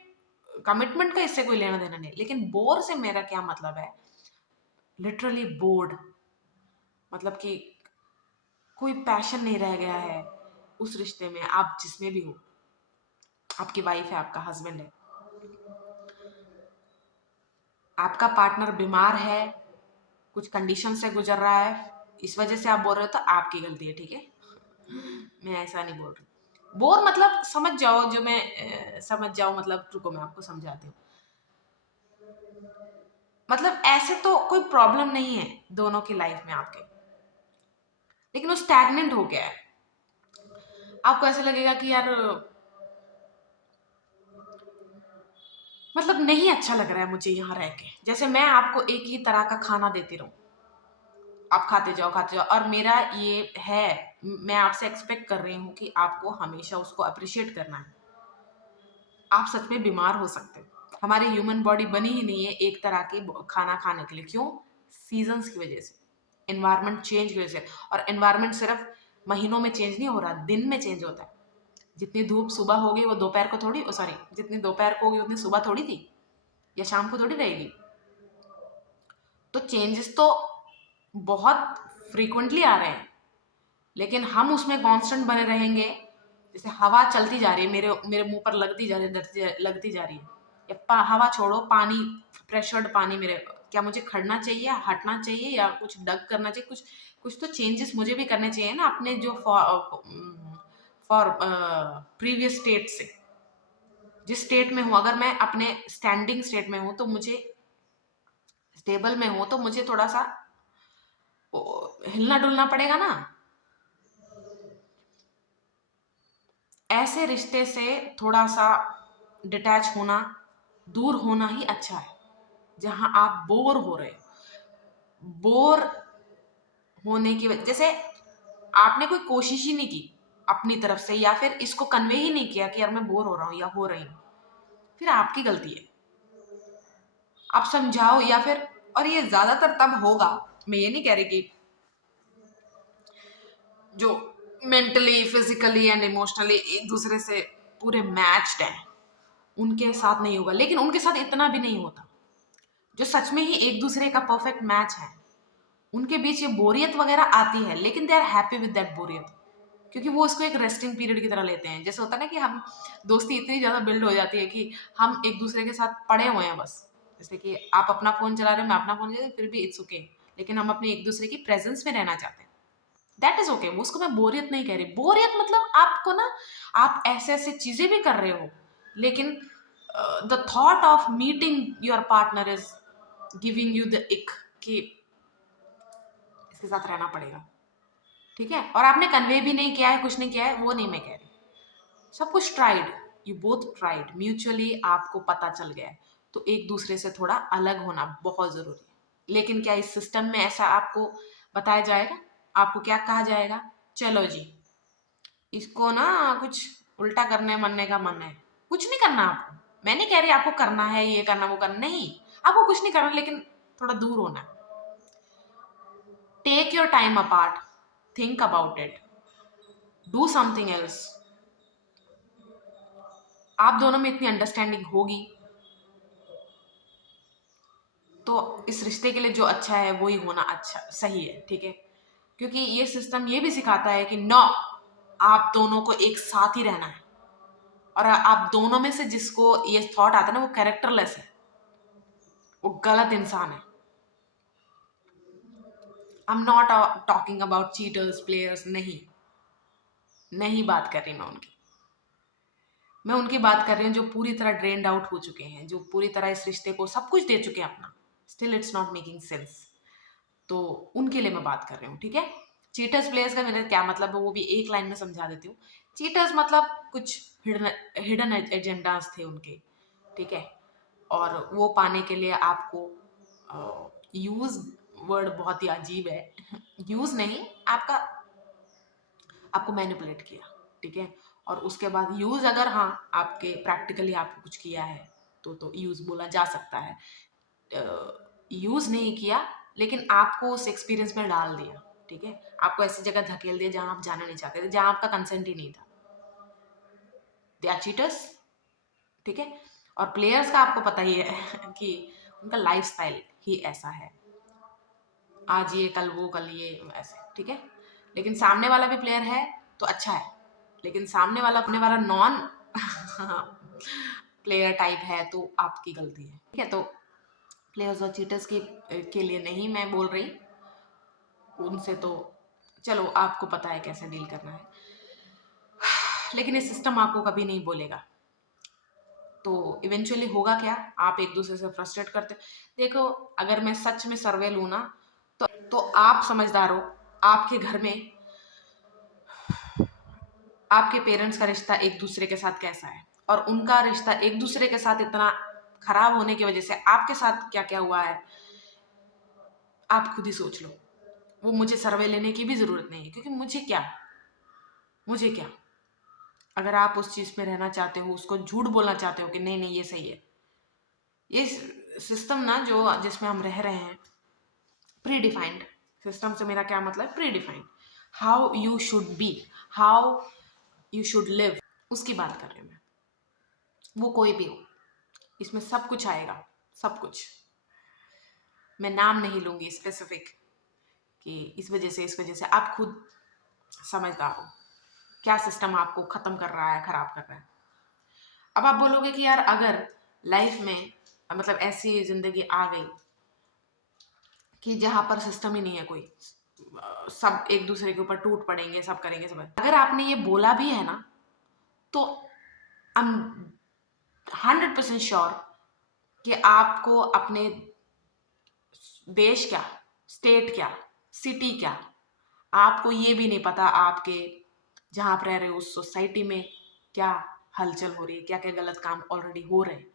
कमिटमेंट का इससे कोई लेना देना नहीं. लेकिन बोर से मेरा क्या मतलब है, लिटरली बोर्ड, मतलब कि कोई पैशन नहीं रह गया है उस रिश्ते में. आप जिसमें भी हो, आपकी वाइफ है, आपका हस्बैंड है, आपका पार्टनर बीमार है, कुछ कंडीशन से गुजर रहा है, इस वजह से आप बोल रहे हो तो आपकी गलती है, ठीक है. मैं ऐसा नहीं बोल रही. बोर मतलब समझ जाओ, जो मैं समझ जाओ मतलब, रुको मैं आपको समझाती हूँ. मतलब ऐसे तो कोई प्रॉब्लम नहीं है दोनों की लाइफ में आपके, लेकिन वो स्टैग्नेंट हो गया है. आपको ऐसा लगेगा कि यार मतलब नहीं अच्छा लग रहा है मुझे यहाँ रह के. जैसे मैं आपको एक ही तरह का खाना देती रहूं, आप खाते जाओ, और मेरा ये है, मैं आपसे एक्सपेक्ट कर रही हूँ कि आपको हमेशा उसको अप्रिशिएट करना है. आप सच में बीमार हो सकते हो. हमारी ह्यूमन बॉडी बनी ही नहीं है एक तरह के खाना खाने के लिए. क्यों? सीजन्स की वजह से, एनवायरनमेंट चेंज की वजह से. और एनवायरनमेंट सिर्फ महीनों में चेंज नहीं हो रहा, दिन में चेंज होता है. जितनी धूप सुबह होगी वो दोपहर को थोड़ी, सॉरी, जितनी दोपहर को होगी उतनी सुबह थोड़ी थी या शाम को थोड़ी रहेगी। तो चेंजेस तो बहुत फ्रीक्वेंटली आ रहे हैं, लेकिन हम उसमें कांस्टेंट बने रहेंगे। जैसे हवा चलती जा रही है, मेरे मेरे मुंह पर लगती जा रही है, लगती जा रही है, या हवा छोड़ो, पानी, प्रेशर्ड पानी मेरे, क्या मुझे खड़ना चाहिए, हटना चाहिए, या कुछ डग करना चाहिए? कुछ कुछ तो चेंजेस मुझे भी करने चाहिए ना अपने जो फॉर प्रीवियस स्टेट से। जिस स्टेट में हूँ, अगर मैं अपने स्टैंडिंग स्टेट में हूँ तो मुझे, स्टेबल में हूँ तो मुझे थोड़ा सा हिलना डुलना पड़ेगा ना। ऐसे रिश्ते से थोड़ा सा डिटैच होना, दूर होना ही अच्छा है। जहां आप बोर हो रहे हो, बोर होने की वजह, जैसे आपने कोई कोशिश ही नहीं की अपनी तरफ से, या फिर इसको कन्वे ही नहीं किया कि यार मैं बोर हो रहा हूँ या हो रही हूँ, फिर आपकी गलती है। आप समझाओ, या फिर, और ये ज्यादातर तब होगा, मैं ये नहीं कह रही कि जो मेंटली, फिजिकली एंड इमोशनली एक दूसरे से पूरे मैच्ड हैं, उनके साथ नहीं होगा, लेकिन उनके साथ इतना भी नहीं होता। जो सच में ही एक दूसरे का परफेक्ट मैच है, उनके बीच ये बोरियत वगैरह आती है, लेकिन they are happy with that बोरियत, क्योंकि वो उसको एक रेस्टिंग पीरियड की तरह लेते हैं। जैसे होता है ना कि हम, दोस्ती इतनी ज़्यादा बिल्ड हो जाती है कि हम एक दूसरे के साथ पड़े हुए हैं बस। जैसे कि आप अपना फ़ोन चला रहे हो, मैं अपना फ़ोन चला रही हूँ, फिर भी इट्स ओके, लेकिन हम अपने एक दूसरे की प्रेजेंस में रहना चाहते हैं। दैट इज ओके, उसको मैं बोरियत नहीं कह रही। बोरियत मतलब आपको ना, आप ऐसे ऐसे चीजें भी कर रहे हो, लेकिन the thought of meeting your partner is giving you the इक, कि इसके साथ रहना पड़ेगा, ठीक है, और आपने कन्वे भी नहीं किया है, कुछ नहीं किया है, वो नहीं मैं कह रही। सब कुछ tried, you both tried, mutually आपको पता चल गया है, तो एक दूसरे से थोड़ा अलग होना बहुत जरूरी है। लेकिन क्या इस सिस्टम में ऐसा आपको बताया जाएगा? आपको क्या कहा जाएगा? चलो जी, इसको ना कुछ उल्टा करने मनने का मन है, कुछ नहीं करना आपको। मैं नहीं कह रही आपको करना है, ये करना वो करना, नहीं, आपको कुछ नहीं करना, लेकिन थोड़ा दूर होना है। Take your time apart, think about it, do something else. आप दोनों में इतनी अंडरस्टैंडिंग होगी तो इस रिश्ते के लिए जो अच्छा है वो ही होना अच्छा सही है, ठीक है। क्योंकि ये सिस्टम ये भी सिखाता है कि नो, आप दोनों को एक साथ ही रहना है, और आप दोनों में से जिसको ये थॉट आता है ना, वो कैरेक्टरलेस है, वो गलत इंसान है। I am not talking about cheaters, players, नहीं, नहीं बात कर रही मैं उनकी। मैं उनकी बात कर रही हूँ जो पूरी तरह ड्रेन्ड आउट हो चुके हैं, जो पूरी तरह इस रिश्ते को सब कुछ दे चुके हैं अपना, still it's not making sense. तो उनके लिए मैं बात कर रही हूँ, ठीक है। चीटर्स प्लेयर्स का मेरा क्या मतलब है वो भी एक लाइन में समझा देती हूँ। चीटर्स मतलब कुछ हिडन एजेंडाज थे उनके, ठीक है, और वो पाने के लिए आपको, यूज वर्ड बहुत ही अजीब है, यूज नहीं, आपका, आपको मैनिपुलेट किया, ठीक है। और उसके बाद यूज, अगर हाँ आपके प्रैक्टिकली आपको कुछ किया है तो यूज बोला जा सकता है। यूज नहीं किया, लेकिन आपको उस एक्सपीरियंस में डाल दिया, ठीक है, आपको ऐसी जगह धकेल दिया जहां आप जाना नहीं चाहते थे, जहां आपका कंसेंट ही नहीं था। दे आर चीटर्स, ठीक है। और प्लेयर्स का आपको पता ही है कि उनका लाइफ स्टाइल ही ऐसा है, आज ये कल वो, कल ये, ऐसे, ठीक है। लेकिन सामने वाला भी प्लेयर है तो अच्छा है, लेकिन सामने वाला अपने वाला नॉन प्लेयर टाइप है तो आपकी गलती है, ठीक है। तो प्लेयर्स और चीटर्स के लिए नहीं मैं बोल रही, उनसे तो चलो आपको पता है कैसे डील करना है, लेकिन ये सिस्टम आपको कभी नहीं बोलेगा। तो इवेंचुअली होगा क्या, आप एक दूसरे से फ्रस्ट्रेट करते। देखो, अगर मैं सच में सर्वे लूँ ना, तो आप समझदार हो, आपके घर में आपके पेरेंट्स का रिश्ता एक दूसरे के साथ कैसा है, और उनका रिश्ता एक दूसरे के साथ इतना खराब होने की वजह से आपके साथ क्या क्या हुआ है, आप खुद ही सोच लो। वो मुझे सर्वे लेने की भी जरूरत नहीं है, क्योंकि मुझे क्या, अगर आप उस चीज में रहना चाहते हो, उसको झूठ बोलना चाहते हो कि नहीं नहीं ये सही है, ये सिस्टम ना जो जिसमें हम रह रहे हैं, प्री डिफाइंड सिस्टम से मेरा क्या मतलब, pre defined, how you should be, how you should live, उसकी बात कर रही हूँ मैं। वो कोई भी हो, इसमें सब कुछ आएगा, सब कुछ। मैं नाम नहीं लूंगी स्पेसिफिक कि इस वजह से आप खुद समझदार हो क्या सिस्टम आपको खत्म कर रहा है, खराब कर रहा है। अब आप बोलोगे कि यार अगर लाइफ में मतलब ऐसी जिंदगी आ गई कि जहां पर सिस्टम ही नहीं है कोई, सब एक दूसरे के ऊपर टूट पड़ेंगे, सब करेंगे सब, अगर आपने ये बोला भी है ना, तो आई एम 100% श्योर कि आपको अपने देश क्या, स्टेट क्या, सिटी क्या, आपको ये भी नहीं पता आपके जहां आप रह रहे हो उस सोसाइटी में क्या हलचल हो रही है, क्या क्या गलत काम ऑलरेडी हो रहे हैं।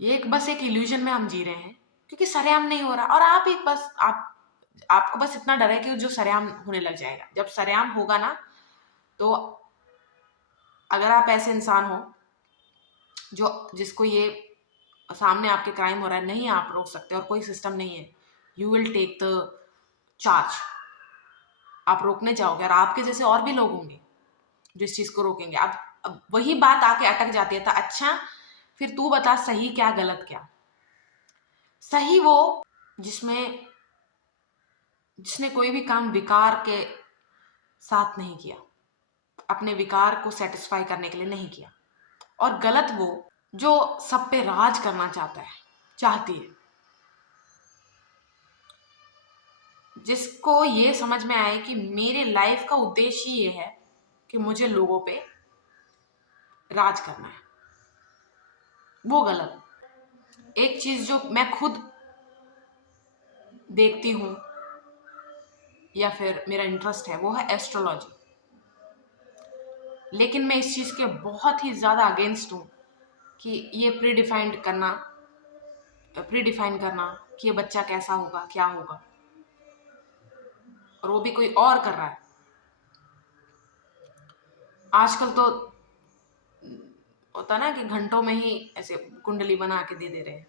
ये एक बस एक इल्यूजन में हम जी रहे हैं क्योंकि सरेआम नहीं हो रहा। और आप एक बस आपको बस इतना डर है कि जो सरेआम होने लग जाएगा। जब सरेआम होगा ना, तो अगर आप ऐसे इंसान हो जो जिसको ये सामने आपके क्राइम हो रहा है, नहीं आप रोक सकते और कोई सिस्टम नहीं है, you will take the charge. आप रोकने जाओगे और आपके जैसे और भी लोग होंगे जो इस चीज को रोकेंगे। अब वही बात आके अटक जाती है। तो अच्छा, फिर तू बता सही क्या गलत क्या। सही वो जिसने कोई भी काम विकार के साथ नहीं किया, अपने विकार को सेटिस्फाई करने के लिए नहीं किया। और गलत वो जो सब पे राज करना चाहती है, जिसको ये समझ में आए कि मेरे लाइफ का उद्देश्य ये है कि मुझे लोगों पे राज करना है, वो गलत। एक चीज जो मैं खुद देखती हूँ या फिर मेरा इंटरेस्ट है वो है एस्ट्रोलॉजी। लेकिन मैं इस चीज के बहुत ही ज्यादा अगेंस्ट हूँ कि ये प्री डिफाइन करना कि ये बच्चा कैसा होगा, क्या होगा, और वो भी कोई और कर रहा है। आजकल तो होता ना कि घंटों में ही ऐसे कुंडली बना के दे दे रहे हैं।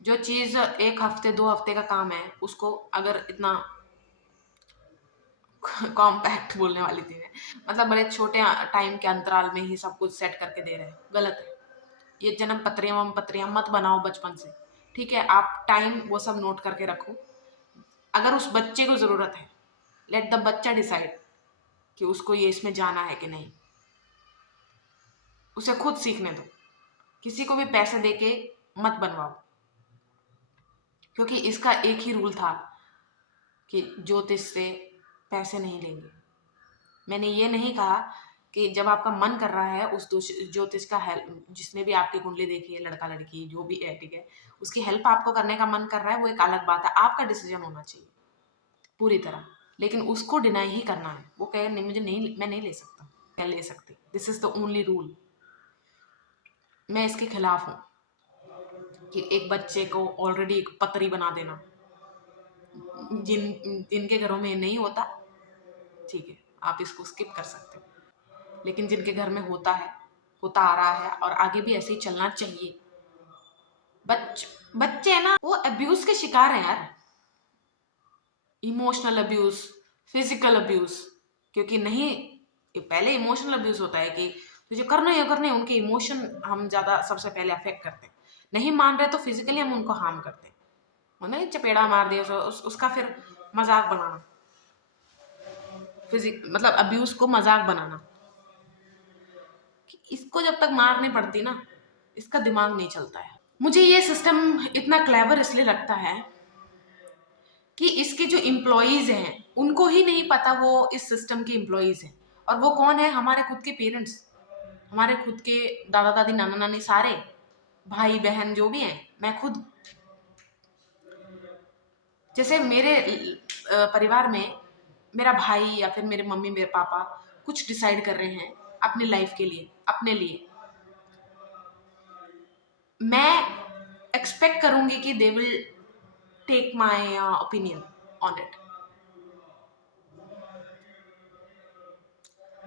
जो चीज एक हफ्ते 2 हफ्ते का काम है, उसको अगर इतना कॉम्पैक्ट बोलने वाली थी मैं, मतलब बड़े छोटे टाइम के अंतराल में ही सब कुछ सेट करके दे रहे हैं, गलत है। ये जन्म पत्रियां मत बनाओ बचपन से, ठीक है? आप टाइम वो सब नोट करके रखो। अगर उस बच्चे को जरूरत है, लेट द बच्चा डिसाइड कि उसको ये इसमें जाना है कि नहीं। उसे खुद सीखने दो, किसी को भी पैसे देके मत बनवाओ। क्योंकि इसका एक ही रूल था कि ज्योतिष से पैसे नहीं लेंगे। मैंने ये नहीं कहा कि जब आपका मन कर रहा है उस ज्योतिष का हेल्प, जिसने भी आपकी कुंडली देखी है, लड़का लड़की जो भी है, ठीक है, उसकी हेल्प आपको करने का मन कर रहा है, वो एक अलग बात है। आपका डिसीजन होना चाहिए पूरी तरह। लेकिन उसको डिनाई ही करना है, वो कहे नहीं मुझे नहीं, मैं नहीं ले सकता, मैं ले सकती, this is the only rule. मैं इसके खिलाफ हूँ कि एक बच्चे को ऑलरेडी एक पतरी बना देना। जिनके घरों में नहीं होता, ठीक है, आप इसको स्किप कर सकते हो। लेकिन जिनके घर में होता आ रहा है और आगे भी ऐसे ही चलना चाहिए। बच्चे है ना, वो अब्यूज के शिकार हैं यार, इमोशनल अब्यूज, फिजिकल अब्यूज। क्योंकि नहीं, ये पहले इमोशनल अब्यूज होता है कि तुझे करना है करना है, उनके इमोशन हम ज्यादा सबसे पहले अफेक्ट करते हैं। नहीं मान रहे तो फिजिकली हम उनको हार्म करते हैं, नहीं चपेड़ा मार दिया उसका फिर मजाक बनाना, मतलब अब्यूज को मजाक बनाना। इसको जब तक मार नहीं पड़ती ना, इसका दिमाग नहीं चलता है। मुझे ये सिस्टम इतना क्लेवर इसलिए लगता है कि इसके जो एम्प्लॉयज हैं उनको ही नहीं पता वो इस सिस्टम के एम्प्लॉयज हैं। और वो कौन है? हमारे खुद के पेरेंट्स, हमारे खुद के दादा दादी नाना नानी, सारे भाई बहन जो भी हैं, मैं खुद। जैसे मेरे परिवार में मेरा भाई या फिर मेरे मम्मी मेरे पापा कुछ डिसाइड कर रहे हैं अपनी लाइफ के लिए, अपने लिए, मैं एक्सपेक्ट करूंगी कि they will take my opinion on it.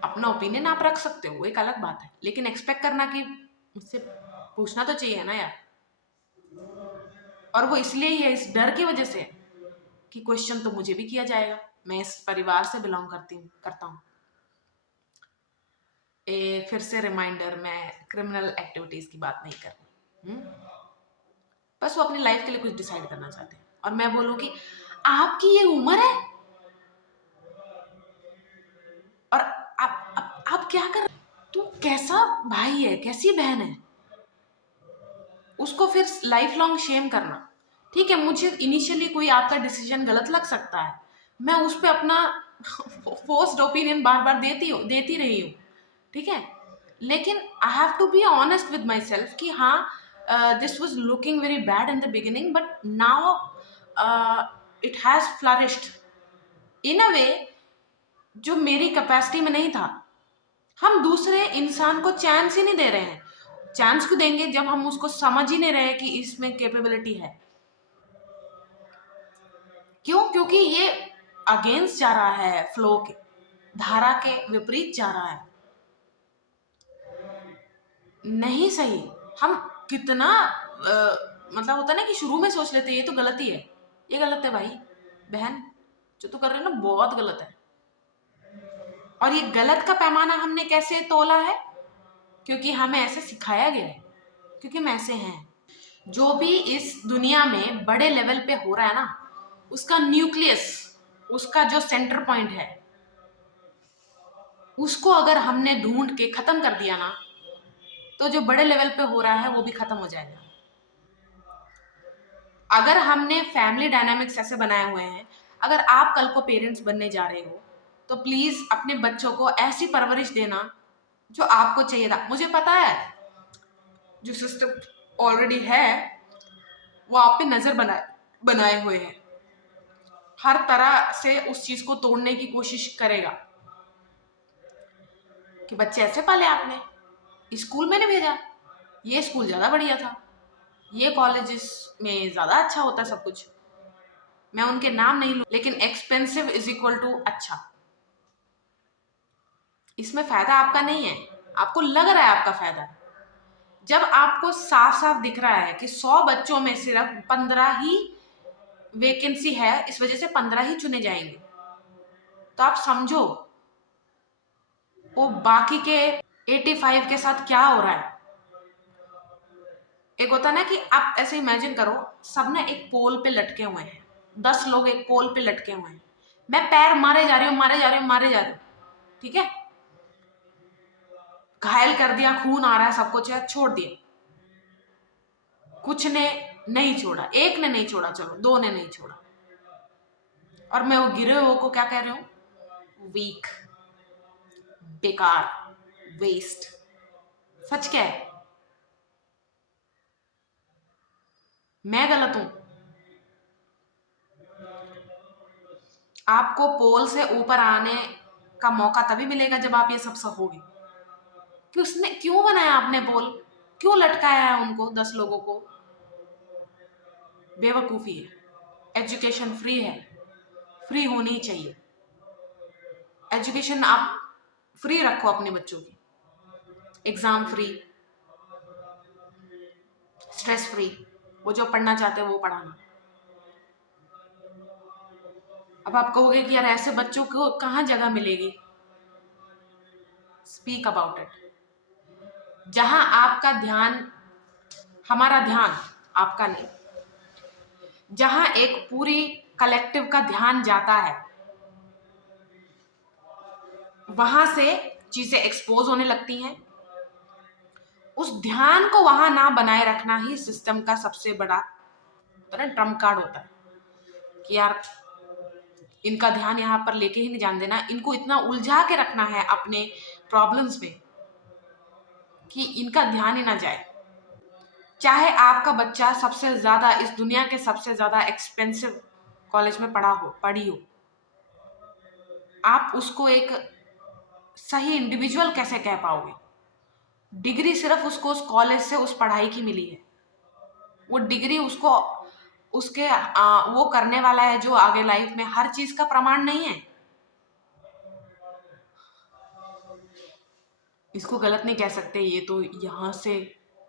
अपना ओपिनियन आप रख सकते हो, वो एक अलग बात है, लेकिन एक्सपेक्ट करना कि मुझसे पूछना तो चाहिए ना यार। और वो इसलिए ही है, इस डर की वजह से कि क्वेश्चन तो मुझे भी किया जाएगा। मैं इस परिवार से बिलोंग करता हूँ। फिर से रिमाइंडर, मैं क्रिमिनल एक्टिविटीज की बात नहीं कर रही। बस वो अपनी लाइफ के लिए कुछ डिसाइड करना चाहते हैं और मैं बोलूँ कि आपकी ये उम्र है और आप क्या कर रहे? तू कैसा भाई है, कैसी बहन है, उसको फिर लाइफ लॉन्ग शेम करना। ठीक है, मुझे इनिशियली कोई आपका डिसीजन गलत लग सकता है, मैं उस पर अपना फोर्स्ड ओपिनियन बार बार देती रही हूँ, ठीक है, लेकिन I have to be honest with myself कि हाँ, this was looking very bad in the beginning but now it has flourished in a way जो मेरी कैपेसिटी में नहीं था। हम दूसरे इंसान को चांस ही नहीं दे रहे हैं। चांस क्यों देंगे जब हम उसको समझ ही नहीं रहे कि इसमें कैपेबिलिटी है। क्यों? क्योंकि ये अगेंस्ट जा रहा है, फ्लो के, धारा के विपरीत जा रहा है, नहीं सही। हम कितना मतलब होता है ना कि शुरू में सोच लेते हैं ये तो गलत ही है, ये गलत है भाई बहन, जो तू कर रहे हो ना बहुत गलत है। और ये गलत का पैमाना हमने कैसे तोला है? क्योंकि हमें ऐसे सिखाया गया है, क्योंकि हम ऐसे हैं। जो भी इस दुनिया में बड़े लेवल पे हो रहा है ना, उसका न्यूक्लियस, उसका जो सेंटर पॉइंट है, उसको अगर हमने ढूंढ के खत्म कर दिया ना, तो जो बड़े लेवल पे हो रहा है वो भी खत्म हो जाएगा। अगर हमने फैमिली डायनामिक्स ऐसे बनाए हुए हैं, अगर आप कल को पेरेंट्स बनने जा रहे हो तो प्लीज अपने बच्चों को ऐसी परवरिश देना जो आपको चाहिए था। मुझे पता है जो सिस्टम ऑलरेडी है वो आप पे नजर बनाए हुए हैं, हर तरह से उस चीज को तोड़ने की कोशिश करेगा कि बच्चे ऐसे पाले आपने, स्कूल में नहीं भेजा, ये स्कूल ज्यादा बढ़िया था, ये कॉलेजेस में ज्यादा अच्छा होता है सब कुछ। मैं उनके नाम नहीं लूं, लेकिन एक्सपेंसिव इज इक्वल टू अच्छा। इसमें फायदा आपका नहीं है, आपको लग रहा है आपका फायदा। जब आपको साफ साफ दिख रहा है कि 100 बच्चों में सिर्फ 15 ही वैकेंसी है, इस वजह से 15 ही चुने जाएंगे, तो आप समझो वो बाकी के 85 के साथ क्या हो रहा है। एक होता है ना कि आप ऐसे इमेजिन करो, सब ना एक पोल पे लटके हुए हैं, 10 लोग एक पोल पे लटके हुए हैं, मैं पैर मारे जा रही हूँ, मारे जा रही हूँ, मारे जा रही हूँ, ठीक है, घायल कर दिया, खून आ रहा है, सब कुछ है, छोड़ दिया, कुछ ने नहीं छोड़ा, एक ने नहीं छोड़ा, चलो 2 ने नहीं छोड़ा, और मैं वो गिरे हुए को क्या कह रही हूँ? वीक, बेकार, वेस्ट। सच क्या है? मैं गलत हूं? आपको पोल से ऊपर आने का मौका तभी मिलेगा जब आप ये सब सहोगे। कि उसने क्यों बनाया आपने पोल, क्यों लटकाया है उनको 10 लोगों को? बेवकूफी है। एजुकेशन फ्री है, फ्री होनी चाहिए। एजुकेशन आप फ्री रखो अपने बच्चों की, एग्जाम फ्री, स्ट्रेस फ्री, वो जो पढ़ना चाहते हैं वो पढ़ाना। अब आप कहोगे कि यार ऐसे बच्चों को कहाँ जगह मिलेगी? Speak about it. जहां आपका ध्यान, हमारा ध्यान, आपका नहीं, जहां एक पूरी कलेक्टिव का ध्यान जाता है, वहां से चीजें एक्सपोज होने लगती हैं। उस ध्यान को वहां ना बनाए रखना ही सिस्टम का सबसे बड़ा ट्रम्प कार्ड होता है कि यार इनका ध्यान यहाँ पर लेके ही नहीं जान देना, इनको इतना उलझा के रखना है अपने प्रॉब्लम्स में कि इनका ध्यान ही ना जाए। चाहे आपका बच्चा सबसे ज्यादा इस दुनिया के सबसे ज्यादा एक्सपेंसिव कॉलेज में पढ़ी हो, आप उसको एक सही इंडिविजुअल कैसे कह पाओगे? डिग्री सिर्फ उसको उस कॉलेज से, उस पढ़ाई की मिली है। वो डिग्री उसको उसके वो करने वाला है जो आगे लाइफ में, हर चीज का प्रमाण नहीं है। इसको गलत नहीं कह सकते, ये तो यहाँ से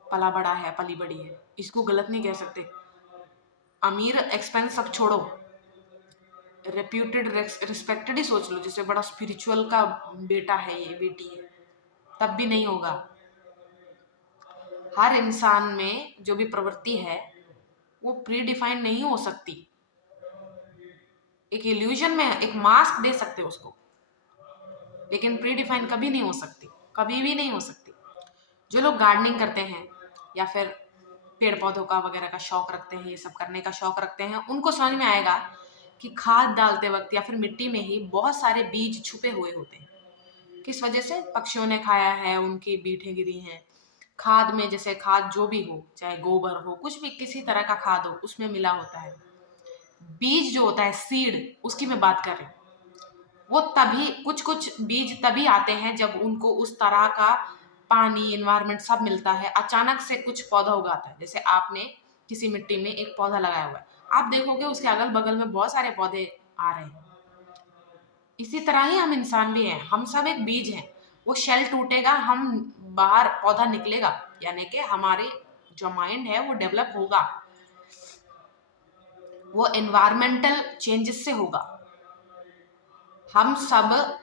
पला बड़ा है, पली बड़ी है, इसको गलत नहीं कह सकते। अमीर एक्सपेंस सब छोड़ो, रेप्यूटेड रिस्पेक्टेड ही सोच लो, जैसे बड़ा स्पिरिचुअल का बेटा है, ये बेटी है, तब भी नहीं होगा। हर इंसान में जो भी प्रवृत्ति है वो प्री डिफाइंड नहीं हो सकती। एक इल्यूजन में एक मास्क दे सकते हो उसको, लेकिन प्री डिफाइंड कभी नहीं हो सकती, कभी भी नहीं हो सकती। जो लोग गार्डनिंग करते हैं या फिर पेड़ पौधों का वगैरह का शौक रखते हैं, ये सब करने का शौक रखते हैं, उनको समझ में आएगा कि खाद डालते वक्त या फिर मिट्टी में ही बहुत सारे बीज छुपे हुए होते हैं। किस वजह से? पक्षियों ने खाया है, उनकी बीठें गिरी हैं। खाद में जैसे खाद जो भी हो, चाहे गोबर हो, कुछ भी किसी तरह का खाद हो, उसमें मिला होता है। बीज जो होता है सीड, उसकी मैं बात कर रही हूँ। वो तभी कुछ कुछ बीज तभी आते हैं जब उनको उस तरह का पानी, एनवायरनमेंट सब मिलता है। अचानक से कुछ पौधा उगाता है, जैसे आपने किसी मिट्टी में एक पौधा लगाया हुआ है, आप देखोगे उसके अगल बगल में बहुत सारे पौधे आ रहे हैं। इसी तरह ही हम इंसान भी हैं, हम सब एक बीज हैं। वो शेल टूटेगा, हम बाहर पौधा निकलेगा, यानी कि हमारे जो माइंड है वो डेवलप होगा। वो एनवायरमेंटल चेंजेस से होगा। हम सब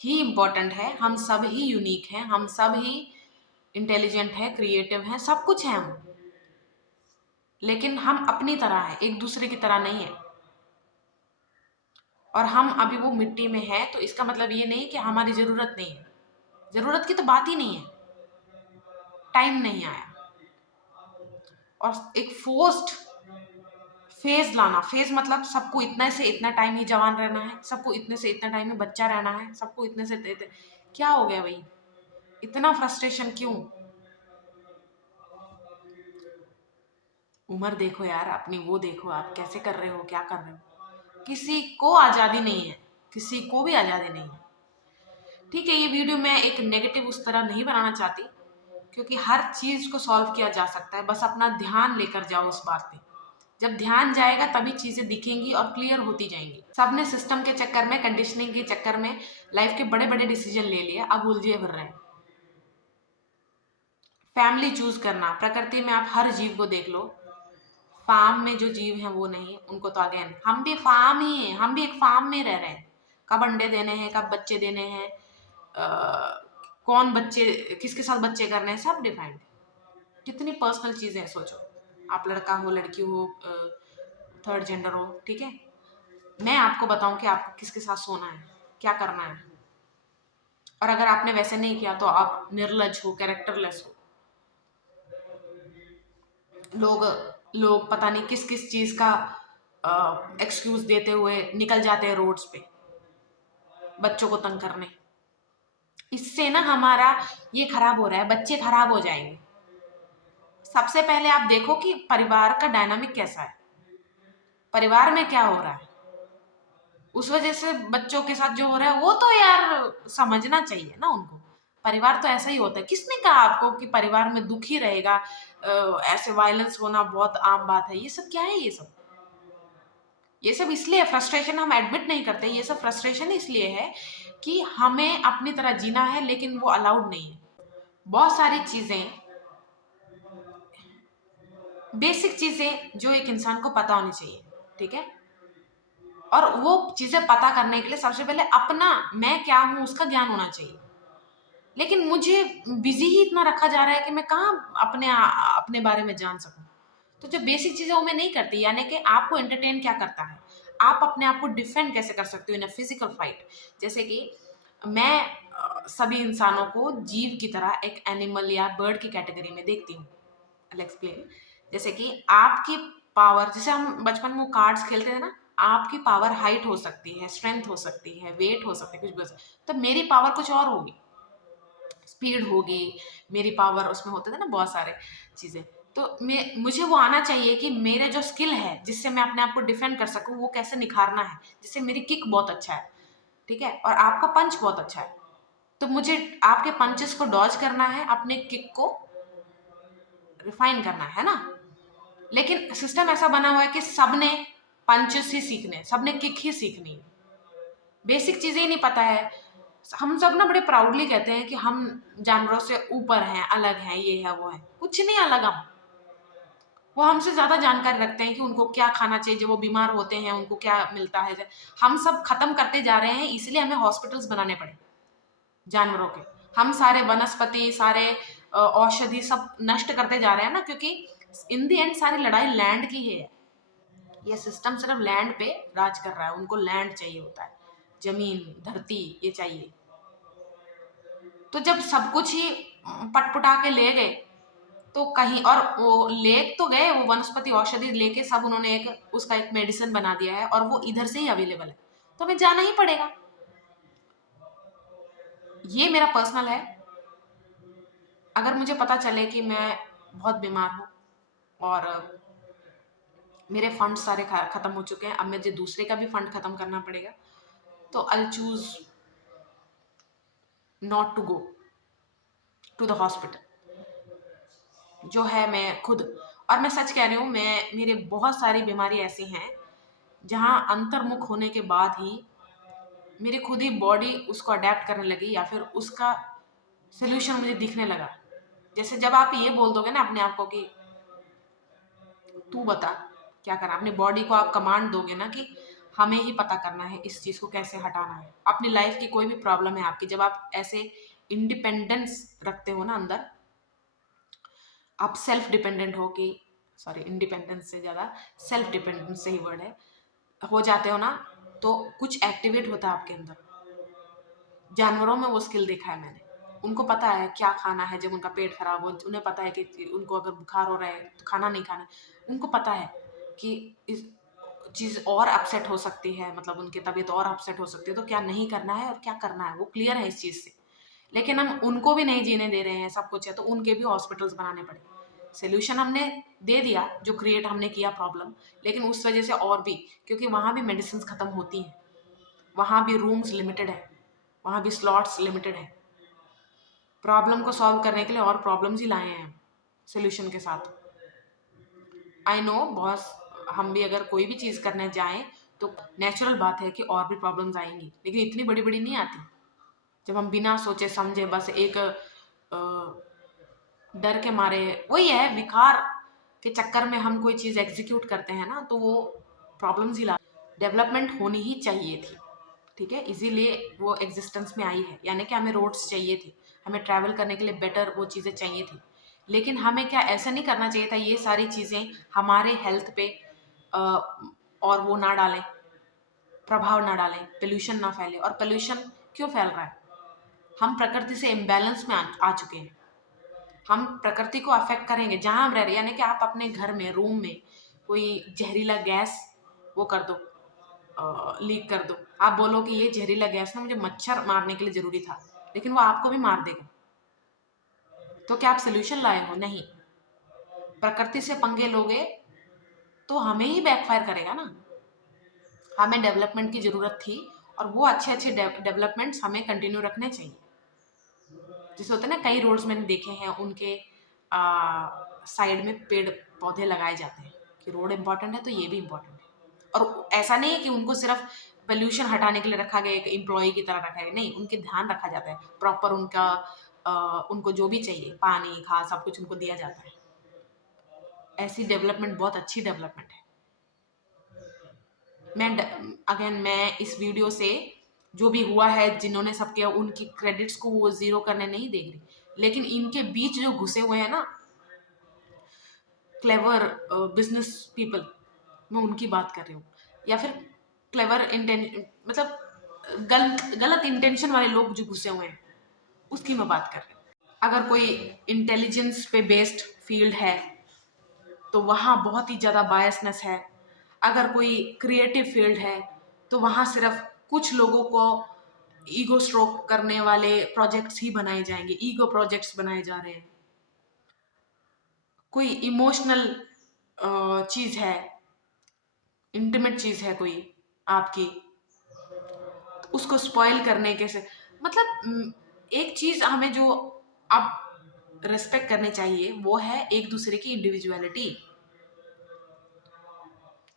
ही इम्पोर्टेंट है, हम सब ही यूनिक हैं, हम सब ही इंटेलिजेंट है, क्रिएटिव हैं, सब कुछ है हम। लेकिन हम अपनी तरह हैं, एक दूसरे की तरह नहीं है। और हम अभी वो मिट्टी में है, तो इसका मतलब ये नहीं कि हमारी जरूरत नहीं है। जरूरत की तो बात ही नहीं है, टाइम नहीं आया। और एक फोर्स्ड फेज लाना, फेज मतलब सबको इतना से इतना टाइम ही जवान रहना है, सबको इतने से इतना टाइम में बच्चा रहना है, सबको इतने से इतने। क्या हो गया भाई, इतना फ्रस्ट्रेशन क्यों? उम्र देखो यार अपनी, वो देखो आप कैसे कर रहे हो, क्या कर रहे हो। किसी को आज़ादी नहीं है, किसी को भी आज़ादी नहीं है। ठीक है, ये वीडियो मैं एक नेगेटिव उस तरह नहीं बनाना चाहती, क्योंकि हर चीज़ को सॉल्व किया जा सकता है, बस अपना ध्यान लेकर जाओ उस बात पे। जब ध्यान जाएगा तभी चीज़ें दिखेंगी और क्लियर होती जाएंगी। सबने सिस्टम के चक्कर में, कंडीशनिंग के चक्कर में लाइफ के बड़े बड़े डिसीजन ले लिए, अब उलझे फिर रहे हैं। फैमिली चूज करना, प्रकृति में आप हर जीव को देख लो। फार्म में जो जीव हैं वो नहीं, उनको तो अगेन हम भी फार्म ही हैं, हम भी एक फार्म में रह रहे हैं। कब अंडे देने हैं, कब बच्चे देने हैं, कौन बच्चे किसके साथ बच्चे करने हैं, सब डिफाइंड। कितनी पर्सनल चीज़ें हैं, सोचो। आप लड़का हो, लड़की हो, थर्ड जेंडर हो, ठीक है। मैं आपको बताऊं कि आपको किसके साथ सोना है, क्या करना है। और अगर आपने वैसे नहीं किया तो आप निर्लज हो, कैरेक्टरलेस हो। लोग लोग पता नहीं किस किस चीज का एक्सक्यूज देते हुए निकल जाते हैं रोड्स पे बच्चों को तंग करने। इससे ना हमारा ये खराब हो रहा है, बच्चे खराब हो जाएंगे। सबसे पहले आप देखो कि परिवार का डायनामिक कैसा है, परिवार में क्या हो रहा है। उस वजह से बच्चों के साथ जो हो रहा है वो तो यार समझना चाहिए ना उनको। परिवार तो ऐसा ही होता है। किसने कहा आपको कि परिवार में दुख ही रहेगा? ऐसे वायलेंस होना बहुत आम बात है। ये सब क्या है? ये सब इसलिए फ्रस्ट्रेशन हम एडमिट नहीं करते। ये सब फ्रस्ट्रेशन इसलिए है कि हमें अपनी तरह जीना है, लेकिन वो अलाउड नहीं है। बहुत सारी चीजें, बेसिक चीजें जो एक इंसान को पता होनी चाहिए, ठीक है। और वो चीजें पता करने के लिए सबसे पहले अपना मैं क्या हूं उसका ज्ञान होना चाहिए। लेकिन मुझे बिजी ही इतना रखा जा रहा है कि मैं कहाँ अपने बारे में जान सकूं। तो जो बेसिक चीजें वो मैं नहीं करती, यानी कि आपको एंटरटेन क्या करता है, आप अपने आप को डिफेंड कैसे कर सकते हो इन अ फिजिकल फाइट। जैसे कि मैं सभी इंसानों को जीव की तरह एक एनिमल या बर्ड की कैटेगरी में देखती हूँ। I explain. जैसे कि आपकी पावर, जैसे हम बचपन में कार्ड्स खेलते थे ना, आपकी पावर हाइट हो सकती है, स्ट्रेंथ हो सकती है, वेट हो सकती है, कुछ भी हो सकता है। तो मेरी पावर कुछ और होगी, स्पीड होगी। मेरी पावर उसमें होते थे ना बहुत सारे चीज़ें। तो मुझे वो आना चाहिए कि मेरे जो स्किल है जिससे मैं अपने आप को डिफेंड कर सकूं, वो कैसे निखारना है। जैसे मेरी किक बहुत अच्छा है, ठीक है, और आपका पंच बहुत अच्छा है, तो मुझे आपके पंचेस को डॉज करना है, अपने किक को रिफाइन करना है ना। लेकिन सिस्टम ऐसा बना हुआ है कि सबने पंचेस ही सीखने, सबने किक ही सीखनी है, बेसिक चीजें ही नहीं पता है। हम सब ना बड़े प्राउडली कहते हैं कि हम जानवरों से ऊपर हैं, अलग हैं, ये है वो है। कुछ नहीं अलग हम। वो हमसे ज्यादा जानकारी रखते हैं कि उनको क्या खाना चाहिए, जब वो बीमार होते हैं उनको क्या मिलता है। हम सब खत्म करते जा रहे हैं, इसलिए हमें हॉस्पिटल्स बनाने पड़े जानवरों के। हम सारे वनस्पति, सारे औषधि सब नष्ट करते जा रहे हैं ना, क्योंकि इन दी एंड सारी लड़ाई लैंड की है। ये सिस्टम सिर्फ लैंड पे राज कर रहा है, उनको लैंड चाहिए होता है, जमीन, धरती ये चाहिए। तो जब सब कुछ ही पटपुटा के ले गए तो कहीं, और वो ले तो गए, वो वनस्पति औषधि लेके सब उन्होंने एक उसका एक मेडिसिन बना दिया है और वो इधर से ही अवेलेबल है, तो हमें जाना ही पड़ेगा। ये मेरा पर्सनल है। अगर मुझे पता चले कि मैं बहुत बीमार हूँ और मेरे फंड सारे खत्म हो चुके हैं, अब मुझे दूसरे का भी फंड खत्म करना पड़ेगा, तो I choose not to go to the hospital. जो है मैं खुद, और मैं सच कह रही हूँ, मैं मेरे बहुत सारी बीमारी ऐसी हैं जहाँ अंतर्मुख होने के बाद ही मेरी खुद ही बॉडी उसको अडेप्ट करने लगी, या फिर उसका सोल्यूशन मुझे दिखने लगा। जैसे जब आप ये बोल दोगे ना अपने आप को कि तू बता क्या करना, अपनी बॉडी को आप कमांड दोगे ना कि हमें ही पता करना है इस चीज़ को कैसे हटाना है। अपनी लाइफ की कोई भी प्रॉब्लम है आपकी, जब आप ऐसे इंडिपेंडेंस रखते हो ना अंदर, आप सेल्फ डिपेंडेंट हो कि, सॉरी इंडिपेंडेंस से ज़्यादा सेल्फ डिपेंडेंस सही वर्ड है, हो जाते हो ना, तो कुछ एक्टिवेट होता है आपके अंदर। जानवरों में वो स्किल देखा है मैंने, उनको पता है क्या खाना है जब उनका पेट खराब हो, उन्हें पता है कि उनको अगर बुखार हो रहा है तो खाना नहीं खाना, उनको पता है कि इस चीज़ और अपसेट हो सकती है, मतलब उनकी तबीयत और अपसेट हो सकती है, तो क्या नहीं करना है और क्या करना है, वो क्लियर है इस चीज़ से। लेकिन हम उनको भी नहीं जीने दे रहे हैं, सब कुछ है तो उनके भी हॉस्पिटल्स बनाने पड़े। सोल्यूशन हमने दे दिया जो क्रिएट हमने किया प्रॉब्लम, लेकिन उस वजह से और भी, क्योंकि वहाँ भी मेडिसिन ख़त्म होती हैं, वहाँ भी रूम्स लिमिटेड है, वहाँ भी स्लॉट्स लिमिटेड है। प्रॉब्लम को सॉल्व करने के लिए और प्रॉब्लम्स ही लाए हैं हम सोल्यूशन के साथ। आई नो बॉस, हम भी अगर कोई भी चीज़ करने जाएं तो नेचुरल बात है कि और भी प्रॉब्लम्स आएंगी, लेकिन इतनी बड़ी बड़ी नहीं आती। जब हम बिना सोचे समझे बस एक डर के मारे, वही है विकार के चक्कर में हम कोई चीज़ एग्जीक्यूट करते हैं ना, तो वो प्रॉब्लम्स ही ला। डेवलपमेंट होनी ही चाहिए थी, ठीक है, इसीलिए वो एग्जिस्टेंस में आई है, यानी कि हमें रोड्स चाहिए थे, हमें ट्रैवल करने के लिए बेटर वो चीज़ें चाहिए थी। लेकिन हमें क्या ऐसा नहीं करना चाहिए था, ये सारी चीज़ें हमारे हेल्थ पे और वो ना डालें, प्रभाव ना डालें, पोल्यूशन ना फैले। और पोल्यूशन क्यों फैल रहा है, हम प्रकृति से इम्बैलेंस में आ चुके हैं, हम प्रकृति को अफेक्ट करेंगे जहाँ हम रह रहे हैं। यानी कि आप अपने घर में रूम में कोई जहरीला गैस वो कर दो, लीक कर दो, आप बोलो कि ये जहरीला गैस ना मुझे मच्छर मारने के लिए ज़रूरी था, लेकिन वो आपको भी मार देगा। तो क्या आप सोल्यूशन लाए हो? नहीं। प्रकृति से पंगे लोगे तो हमें ही बैकफायर करेगा ना। हमें डेवलपमेंट की ज़रूरत थी और वो अच्छे अच्छे डेवलपमेंट्स हमें कंटिन्यू रखने चाहिए। जैसे होता है ना, कई रोड्स मैंने देखे हैं उनके साइड में पेड़ पौधे लगाए जाते हैं कि रोड इम्पॉर्टेंट है तो ये भी इम्पॉर्टेंट है। और ऐसा नहीं है कि उनको सिर्फ पोल्यूशन हटाने के लिए रखा गया, एक एम्प्लॉय की तरह रखा गया, नहीं, उनके ध्यान रखा जाता है प्रॉपर, उनका उनको जो भी चाहिए पानी खाद सब कुछ उनको दिया जाता है। ऐसी डेवलपमेंट बहुत अच्छी डेवलपमेंट है। मैं इस वीडियो से जो भी हुआ है, जिन्होंने सब किया, उनकी क्रेडिट्स को वो जीरो करने नहीं देख रही, लेकिन इनके बीच जो घुसे हुए हैं ना क्लेवर बिजनेस पीपल, मैं उनकी बात कर रही हूँ। या फिर क्लेवर मतलब गलत गलत इंटेंशन वाले लोग जो घुसे हुए हैं, उसकी मैं बात कर रही हूँ। अगर कोई इंटेलिजेंस पे बेस्ड फील्ड है तो वहाँ बहुत ही ज़्यादा बायसनेस है। अगर कोई क्रिएटिव फील्ड है तो वहाँ सिर्फ कुछ लोगों को ईगो स्ट्रोक करने वाले प्रोजेक्ट्स ही बनाए जाएंगे, ईगो प्रोजेक्ट्स बनाए जा रहे हैं। कोई इमोशनल चीज़ है, इंटीमेट चीज़ है कोई आपकी, तो उसको स्पॉइल करने के से, मतलब एक चीज़ हमें जो अब रिस्पेक्ट करनी चाहिए वो है एक दूसरे की इंडिविजुअलिटी।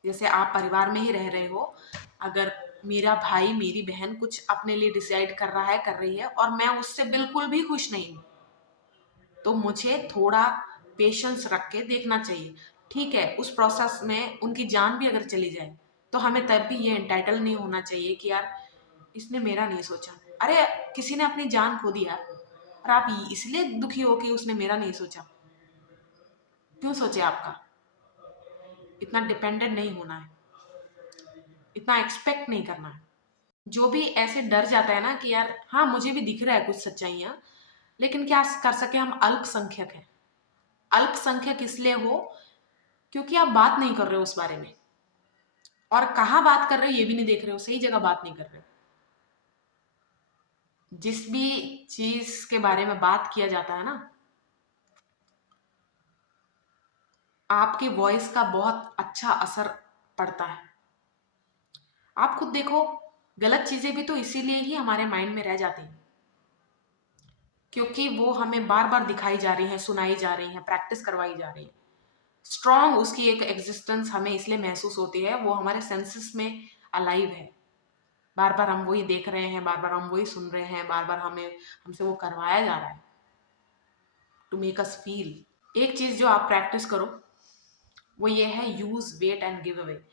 जैसे आप परिवार में ही रह रहे हो, अगर मेरा भाई मेरी बहन कुछ अपने लिए डिसाइड कर रहा है, कर रही है, और मैं उससे बिल्कुल भी खुश नहीं हूँ, तो मुझे थोड़ा पेशेंस रख के देखना चाहिए। ठीक है, उस प्रोसेस में उनकी जान भी अगर चली जाए तो हमें तब भी ये एंटाइटल नहीं होना चाहिए कि यार इसने मेरा नहीं सोचा। अरे किसी ने अपनी जान खो दी यार, और आप इसलिए दुखी हो कि उसने मेरा नहीं सोचा। क्यों सोचे आपका? इतना डिपेंडेंट नहीं होना है, इतना एक्सपेक्ट नहीं करना है। जो भी ऐसे डर जाता है ना कि यार हाँ मुझे भी दिख रहा है कुछ सच्चाइयाँ, लेकिन क्या कर सके, हम अल्पसंख्यक हैं। अल्पसंख्यक इसलिए हो क्योंकि आप बात नहीं कर रहे हो उस बारे में, और कहाँ बात कर रहे हो ये भी नहीं देख रहे हो, सही जगह बात नहीं कर रहे हो। जिस भी चीज के बारे में बात किया जाता है ना, आपके वॉइस का बहुत अच्छा असर पड़ता है। आप खुद देखो, गलत चीजें भी तो इसीलिए ही हमारे माइंड में रह जाती हैं, क्योंकि वो हमें बार बार दिखाई जा रही हैं, सुनाई जा रही हैं, प्रैक्टिस करवाई जा रही है। स्ट्रॉन्ग उसकी एक एग्जिस्टेंस हमें इसलिए महसूस होती है, वो हमारे सेंसेस में अलाइव है। बार बार हम वही देख रहे हैं, बार बार हम वही सुन रहे हैं, बार बार हमसे वो करवाया जा रहा है टू मेक अस फील। एक चीज जो आप प्रैक्टिस करो वो ये है, use wait and give away.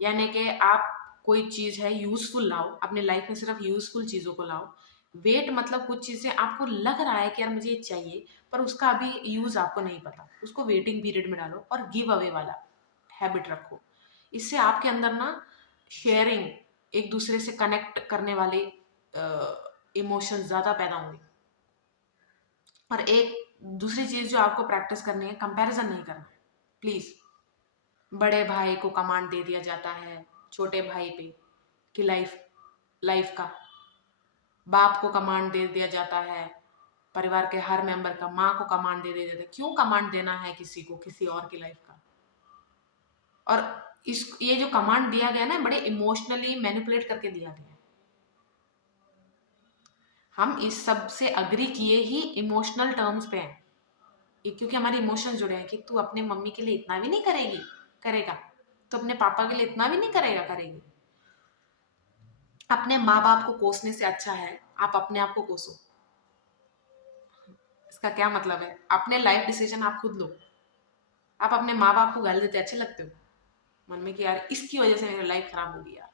यानी कि आप कोई चीज है यूजफुल लाओ अपने लाइफ में, सिर्फ यूजफुल चीजों को लाओ। वेट मतलब कुछ चीजें आपको लग रहा है कि यार मुझे ये चाहिए, पर उसका अभी यूज आपको नहीं पता, उसको वेटिंग पीरियड में डालो। और गिव अवे वाला हैबिट रखो। इससे आपके अंदर ना शेयरिंग, एक दूसरे से कनेक्ट करने वाले इमोशंस ज़्यादा पैदा होंगे। और एक दूसरी चीज़ जो आपको प्रैक्टिस करनी है, कंपैरिजन नहीं करना प्लीज़। बड़े भाई को कमांड दे दिया जाता है छोटे भाई पे कि लाइफ लाइफ का, बाप को कमांड दे दिया जाता है परिवार के हर मेंबर का, माँ को कमांड दे दिया जाता है। क्यों कमांड देना है किसी को किसी और की लाइफ का? और ये जो कमांड दिया गया ना, बड़े इमोशनली मैनिपुलेट करके दिया गया है। हम इस सब से अग्री किए ही इमोशनल टर्म्स पे हैं, क्योंकि हमारे इमोशंस जुड़े हैं कि तू अपने मम्मी के लिए इतना भी नहीं करेगा, तो अपने पापा के लिए इतना भी नहीं करेगी। अपने माँ बाप को कोसने से अच्छा है आप अपने आप को कोसो। इसका क्या मतलब है? अपने लाइफ डिसीजन आप खुद लो। आप अपने माँ बाप को गाली देते अच्छे लगते हो मन में कि यार इसकी वजह से मेरी लाइफ खराब होगी। यार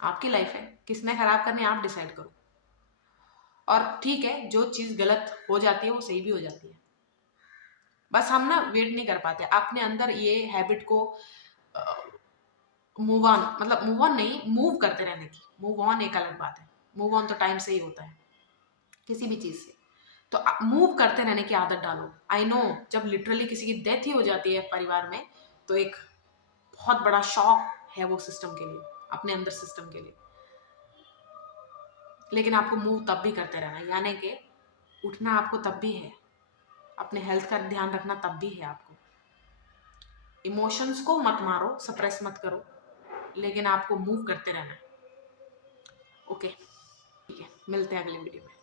आपकी लाइफ है, किसने खराब करनी है आप डिसाइड करो। और ठीक है, जो चीज़ गलत हो जाती है वो सही भी हो जाती है। बस हम ना वेट नहीं कर पाते अपने अंदर ये हैबिट को मूव ऑन, मतलब मूव ऑन नहीं, मूव करते रहने की। मूव ऑन एक अलग बात है, मूव ऑन तो टाइम से ही होता है किसी भी चीज़ से। तो मूव करते रहने की आदत डालो। आई नो, जब लिटरली किसी की डेथ ही हो जाती है परिवार में, तो एक बहुत बड़ा शॉक है वो सिस्टम के लिए, अपने अंदर सिस्टम के लिए। लेकिन आपको मूव तब भी करते रहना है, यानी कि उठना आपको तब भी है, अपने हेल्थ का ध्यान रखना तब भी है आपको। इमोशंस को मत मारो, सप्रेस मत करो, लेकिन आपको मूव करते रहना है। ओके, ठीक है, मिलते हैं अगले वीडियो में।